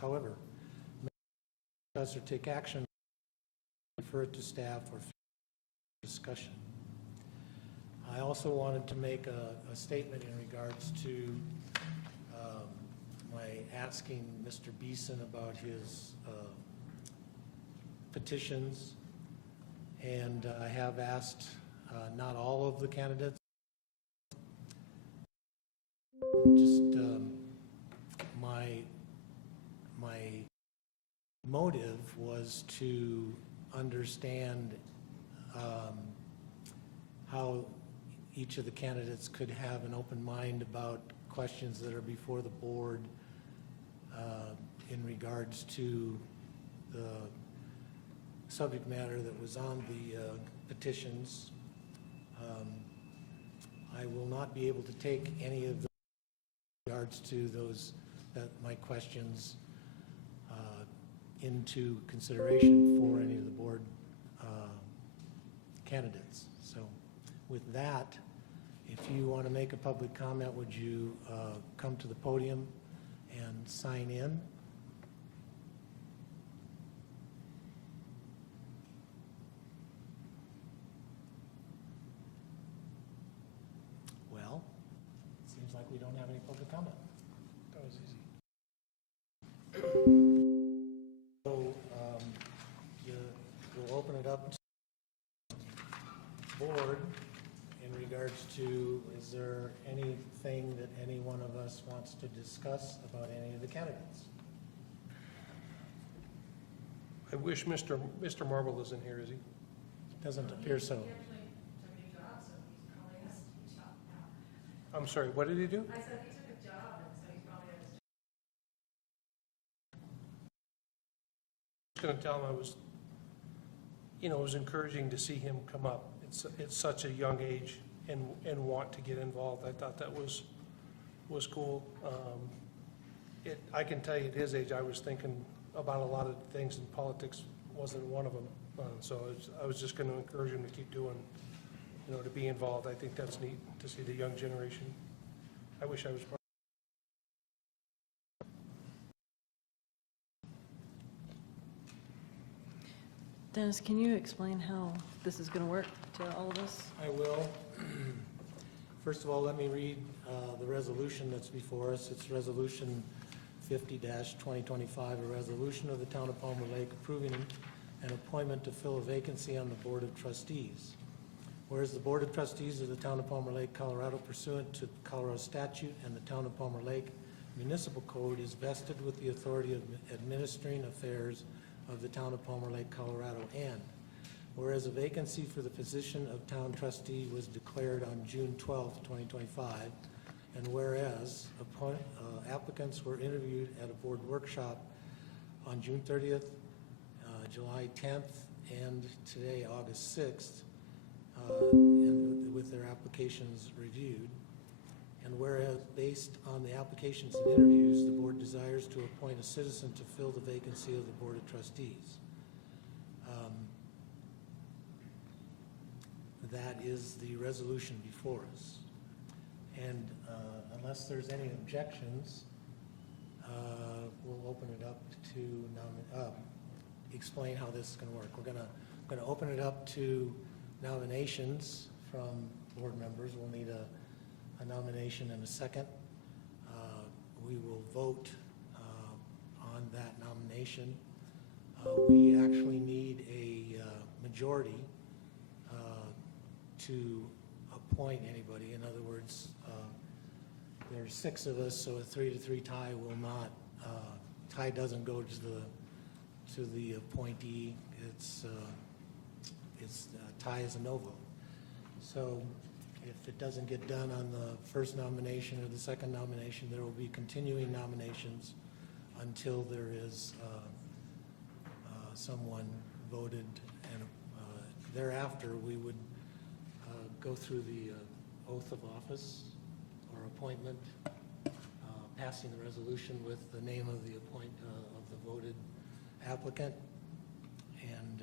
However, discuss or take action refer it to staff for discussion. I also wanted to make a statement in regards to my asking Mr. Beeson about his petitions, and I have asked not all of the candidates, just my motive was to understand how each of the candidates could have an open mind about questions that are before the board in regards to the subject matter that was on the petitions. I will not be able to take any of the regards to those, my questions into consideration for any of the board candidates. So with that, if you want to make a public comment, would you come to the podium and sign in? Well, it seems like we don't have any public comment. That was easy. So we'll open it up to the board in regards to, is there anything that any one of us wants to discuss about any of the candidates? I wish Mr. Marble isn't here, is he? Doesn't appear so. I'm sorry, what did he do? I said he took a job, and so he's probably at his job. I was going to tell him it was encouraging to see him come up. It's such a young age and want to get involved. I thought that was cool. I can tell you at his age, I was thinking about a lot of things, and politics wasn't one of them. So I was just going to encourage him to keep doing, to be involved. I think that's neat to see the young generation. I wish I was part. Dennis, can you explain how this is going to work to all of us? I will. First of all, let me read the resolution that's before us. It's Resolution 50-2025, a resolution of the Town of Palmer Lake approving an appointment to fill a vacancy on the Board of Trustees. Whereas the Board of Trustees of the Town of Palmer Lake, Colorado, pursuant to Colorado statute and the Town of Palmer Lake Municipal Code, is vested with the authority of administering affairs of the Town of Palmer Lake, Colorado, and whereas a vacancy for the position of Town Trustee was declared on June 12, 2025, and whereas applicants were interviewed at a board workshop on June 30th, July 10th, and today, August 6th, and with their applications reviewed, and whereas based on the applications and interviews, the board desires to appoint a citizen to fill the vacancy of the Board of Trustees. That is the resolution before us. And unless there's any objections, we'll open it up to explain how this is going to work. We're going to open it up to nominations from board members. We'll need a nomination and a second. We will vote on that nomination. We actually need a majority to appoint anybody. In other words, there's 6 of us, so a 3-3 tie will not, tie doesn't go to the appointee. It's tie is a no vote. So if it doesn't get done on the first nomination or the second nomination, there will be continuing nominations until there is someone voted, and thereafter we would go through the oath of office or appointment, passing the resolution with the name of the of the voted applicant, and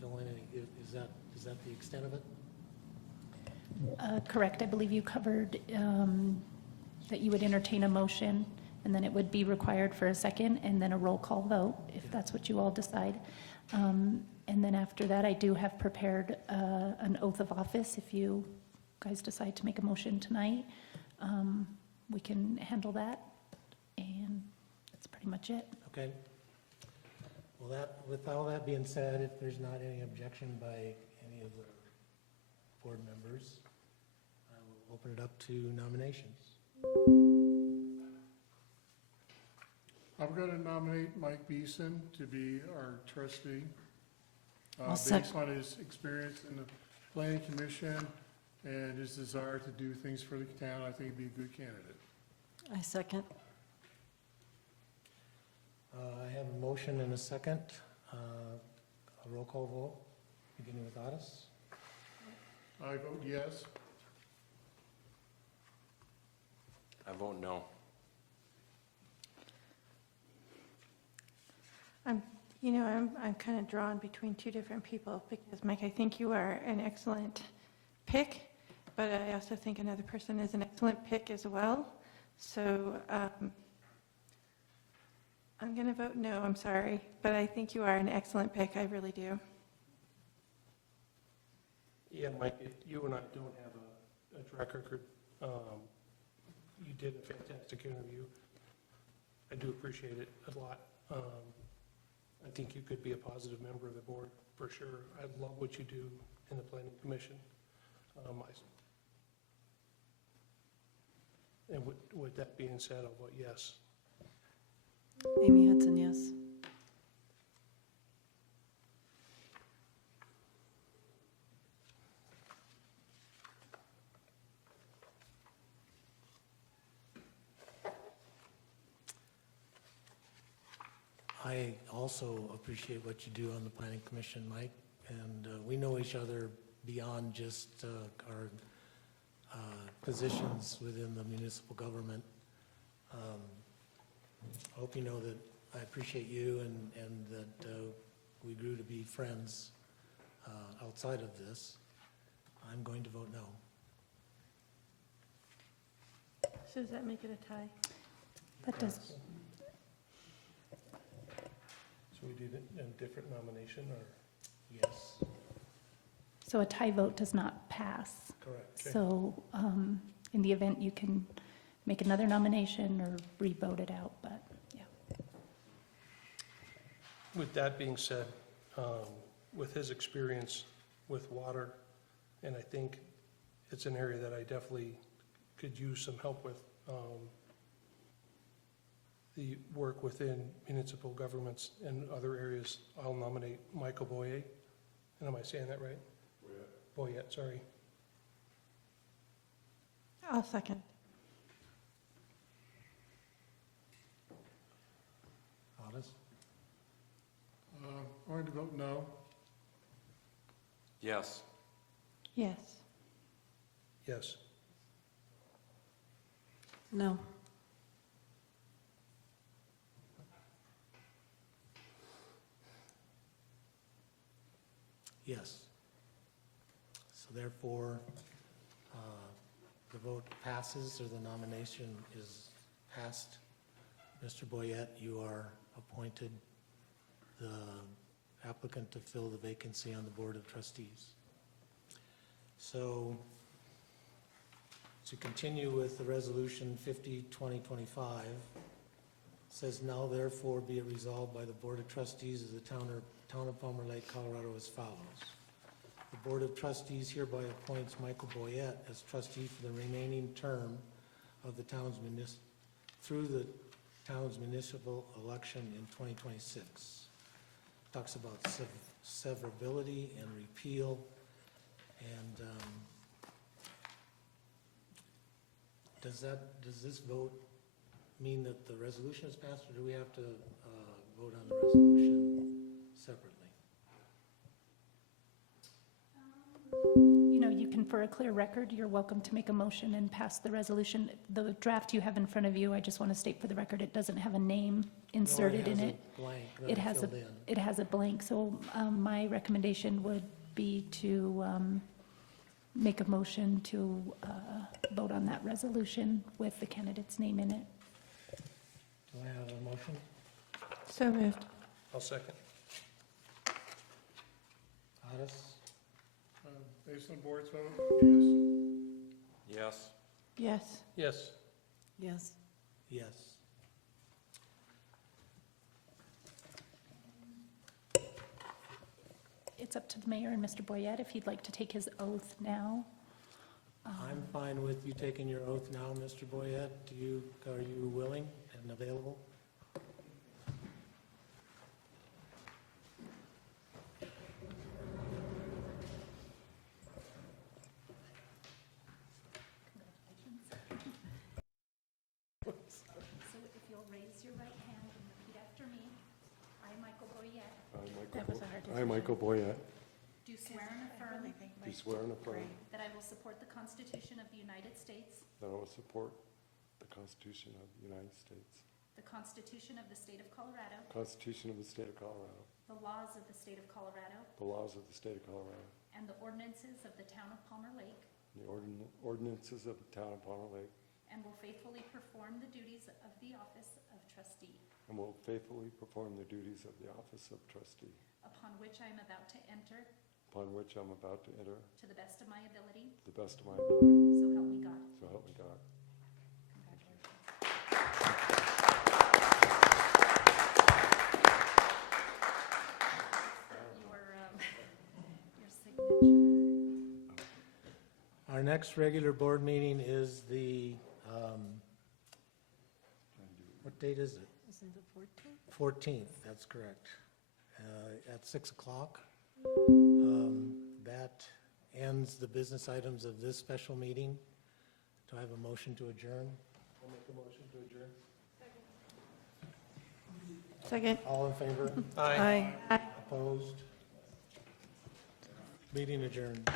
fill in any, is that the extent of it? Correct. I believe you covered that you would entertain a motion, and then it would be required for a second, and then a roll call vote, if that's what you all decide. And then after that, I do have prepared an oath of office. If you guys decide to make a motion tonight, we can handle that, and that's pretty much it. Okay. Well, with all that being said, if there's not any objection by any of the board members, I will open it up to nominations. I'm going to nominate Mike Beeson to be our trustee. I'll Based sec- on his experience in the planning commission and his desire to do things for the town, I think he'd be a good candidate. I second. I have a motion and a second. A roll call vote, beginning with Otis. I vote yes. I vote no. I'm kind of drawn between two different people because, Mike, I think you are an excellent pick, but I also think another person is an excellent pick as well. So I'm going to vote no, I'm sorry, but I think you are an excellent pick, I really do. Yeah, Mike, you and I don't have a track record. You did a fantastic interview. I do appreciate it a lot. I think you could be a positive member of the board, for sure. I love what you do in the planning commission. And with that being said, I'll vote yes. Amy Hudson, yes. I also appreciate what you do on the planning commission, Mike, and we know each other beyond just our positions within the municipal government. I hope you know that I appreciate you and that we grew to be friends outside of this. I'm going to vote no. So does that make it a tie? That does. So we did a different nomination, or? Yes. So a tie vote does not pass. Correct. Okay. So in the event, you can make another nomination or re-vote it out, but yeah. With that being said, with his experience with water, and I think it's an area that I definitely could use some help with, the work within municipal governments and other areas, I'll nominate Michael Boyett. And am I saying that right? Boyett, sorry. I'll second. Otis? I'm going to vote no. Yes. Yes. Yes. No. Yes. So therefore, the vote passes, or the nomination is passed. Mr. Boyett, you are appointed the applicant to fill the vacancy on the Board of Trustees. So to continue with the Resolution 50-2025, says now therefore be it resolved by the Board of Trustees of the Town of Palmer Lake, Colorado as follows. The Board of Trustees hereby appoints Michael Boyett as trustee for the remaining term of the town's through the town's municipal election in 2026. Talks about severability and repeal, and does this vote mean that the resolution is passed, or do we have to vote on the resolution separately? You know, you can, for a clear record, you're welcome to make a motion and pass the resolution. The draft you have in front of you, I just want to state for the record, it doesn't have a name inserted in it. It has a blank that I filled in. It has a blank, so my recommendation would be to make a motion to vote on that resolution with the candidate's name in it. Do I have a motion? So moved. I'll second. Otis? Based on the board's vote, yes. Yes. Yes. Yes. Yes. Yes. It's up to the mayor and Mr. Boyett if he'd like to take his oath now. I'm fine with you taking your oath now, Mr. Boyett. Are you willing and available? So if you'll raise your right hand and repeat after me. I, Michael Boyett, I, Michael Boyett, do swear and affirm do swear and affirm that I will support the Constitution of the United States, that I will support the Constitution of the United States, the Constitution of the State of Colorado, Constitution of the State of Colorado, the laws of the State of Colorado, the laws of the State of Colorado, and the ordinances of the Town of Palmer Lake, and the ordinances of the Town of Palmer Lake, and will faithfully perform the duties of the office of trustee, and will faithfully perform the duties of the office of trustee, upon which I am about to enter, upon which I'm about to enter, to the best of my ability, to the best of my ability, so help me God. so help me God. Your signature. Our next regular board meeting is what date is it? Isn't it 14th? 14th, that's correct, at 6 o'clock. That ends the business items of this special meeting. Do I have a motion to adjourn? I'll make a motion to adjourn. Second. All in favor? Aye. Opposed? Meeting adjourned.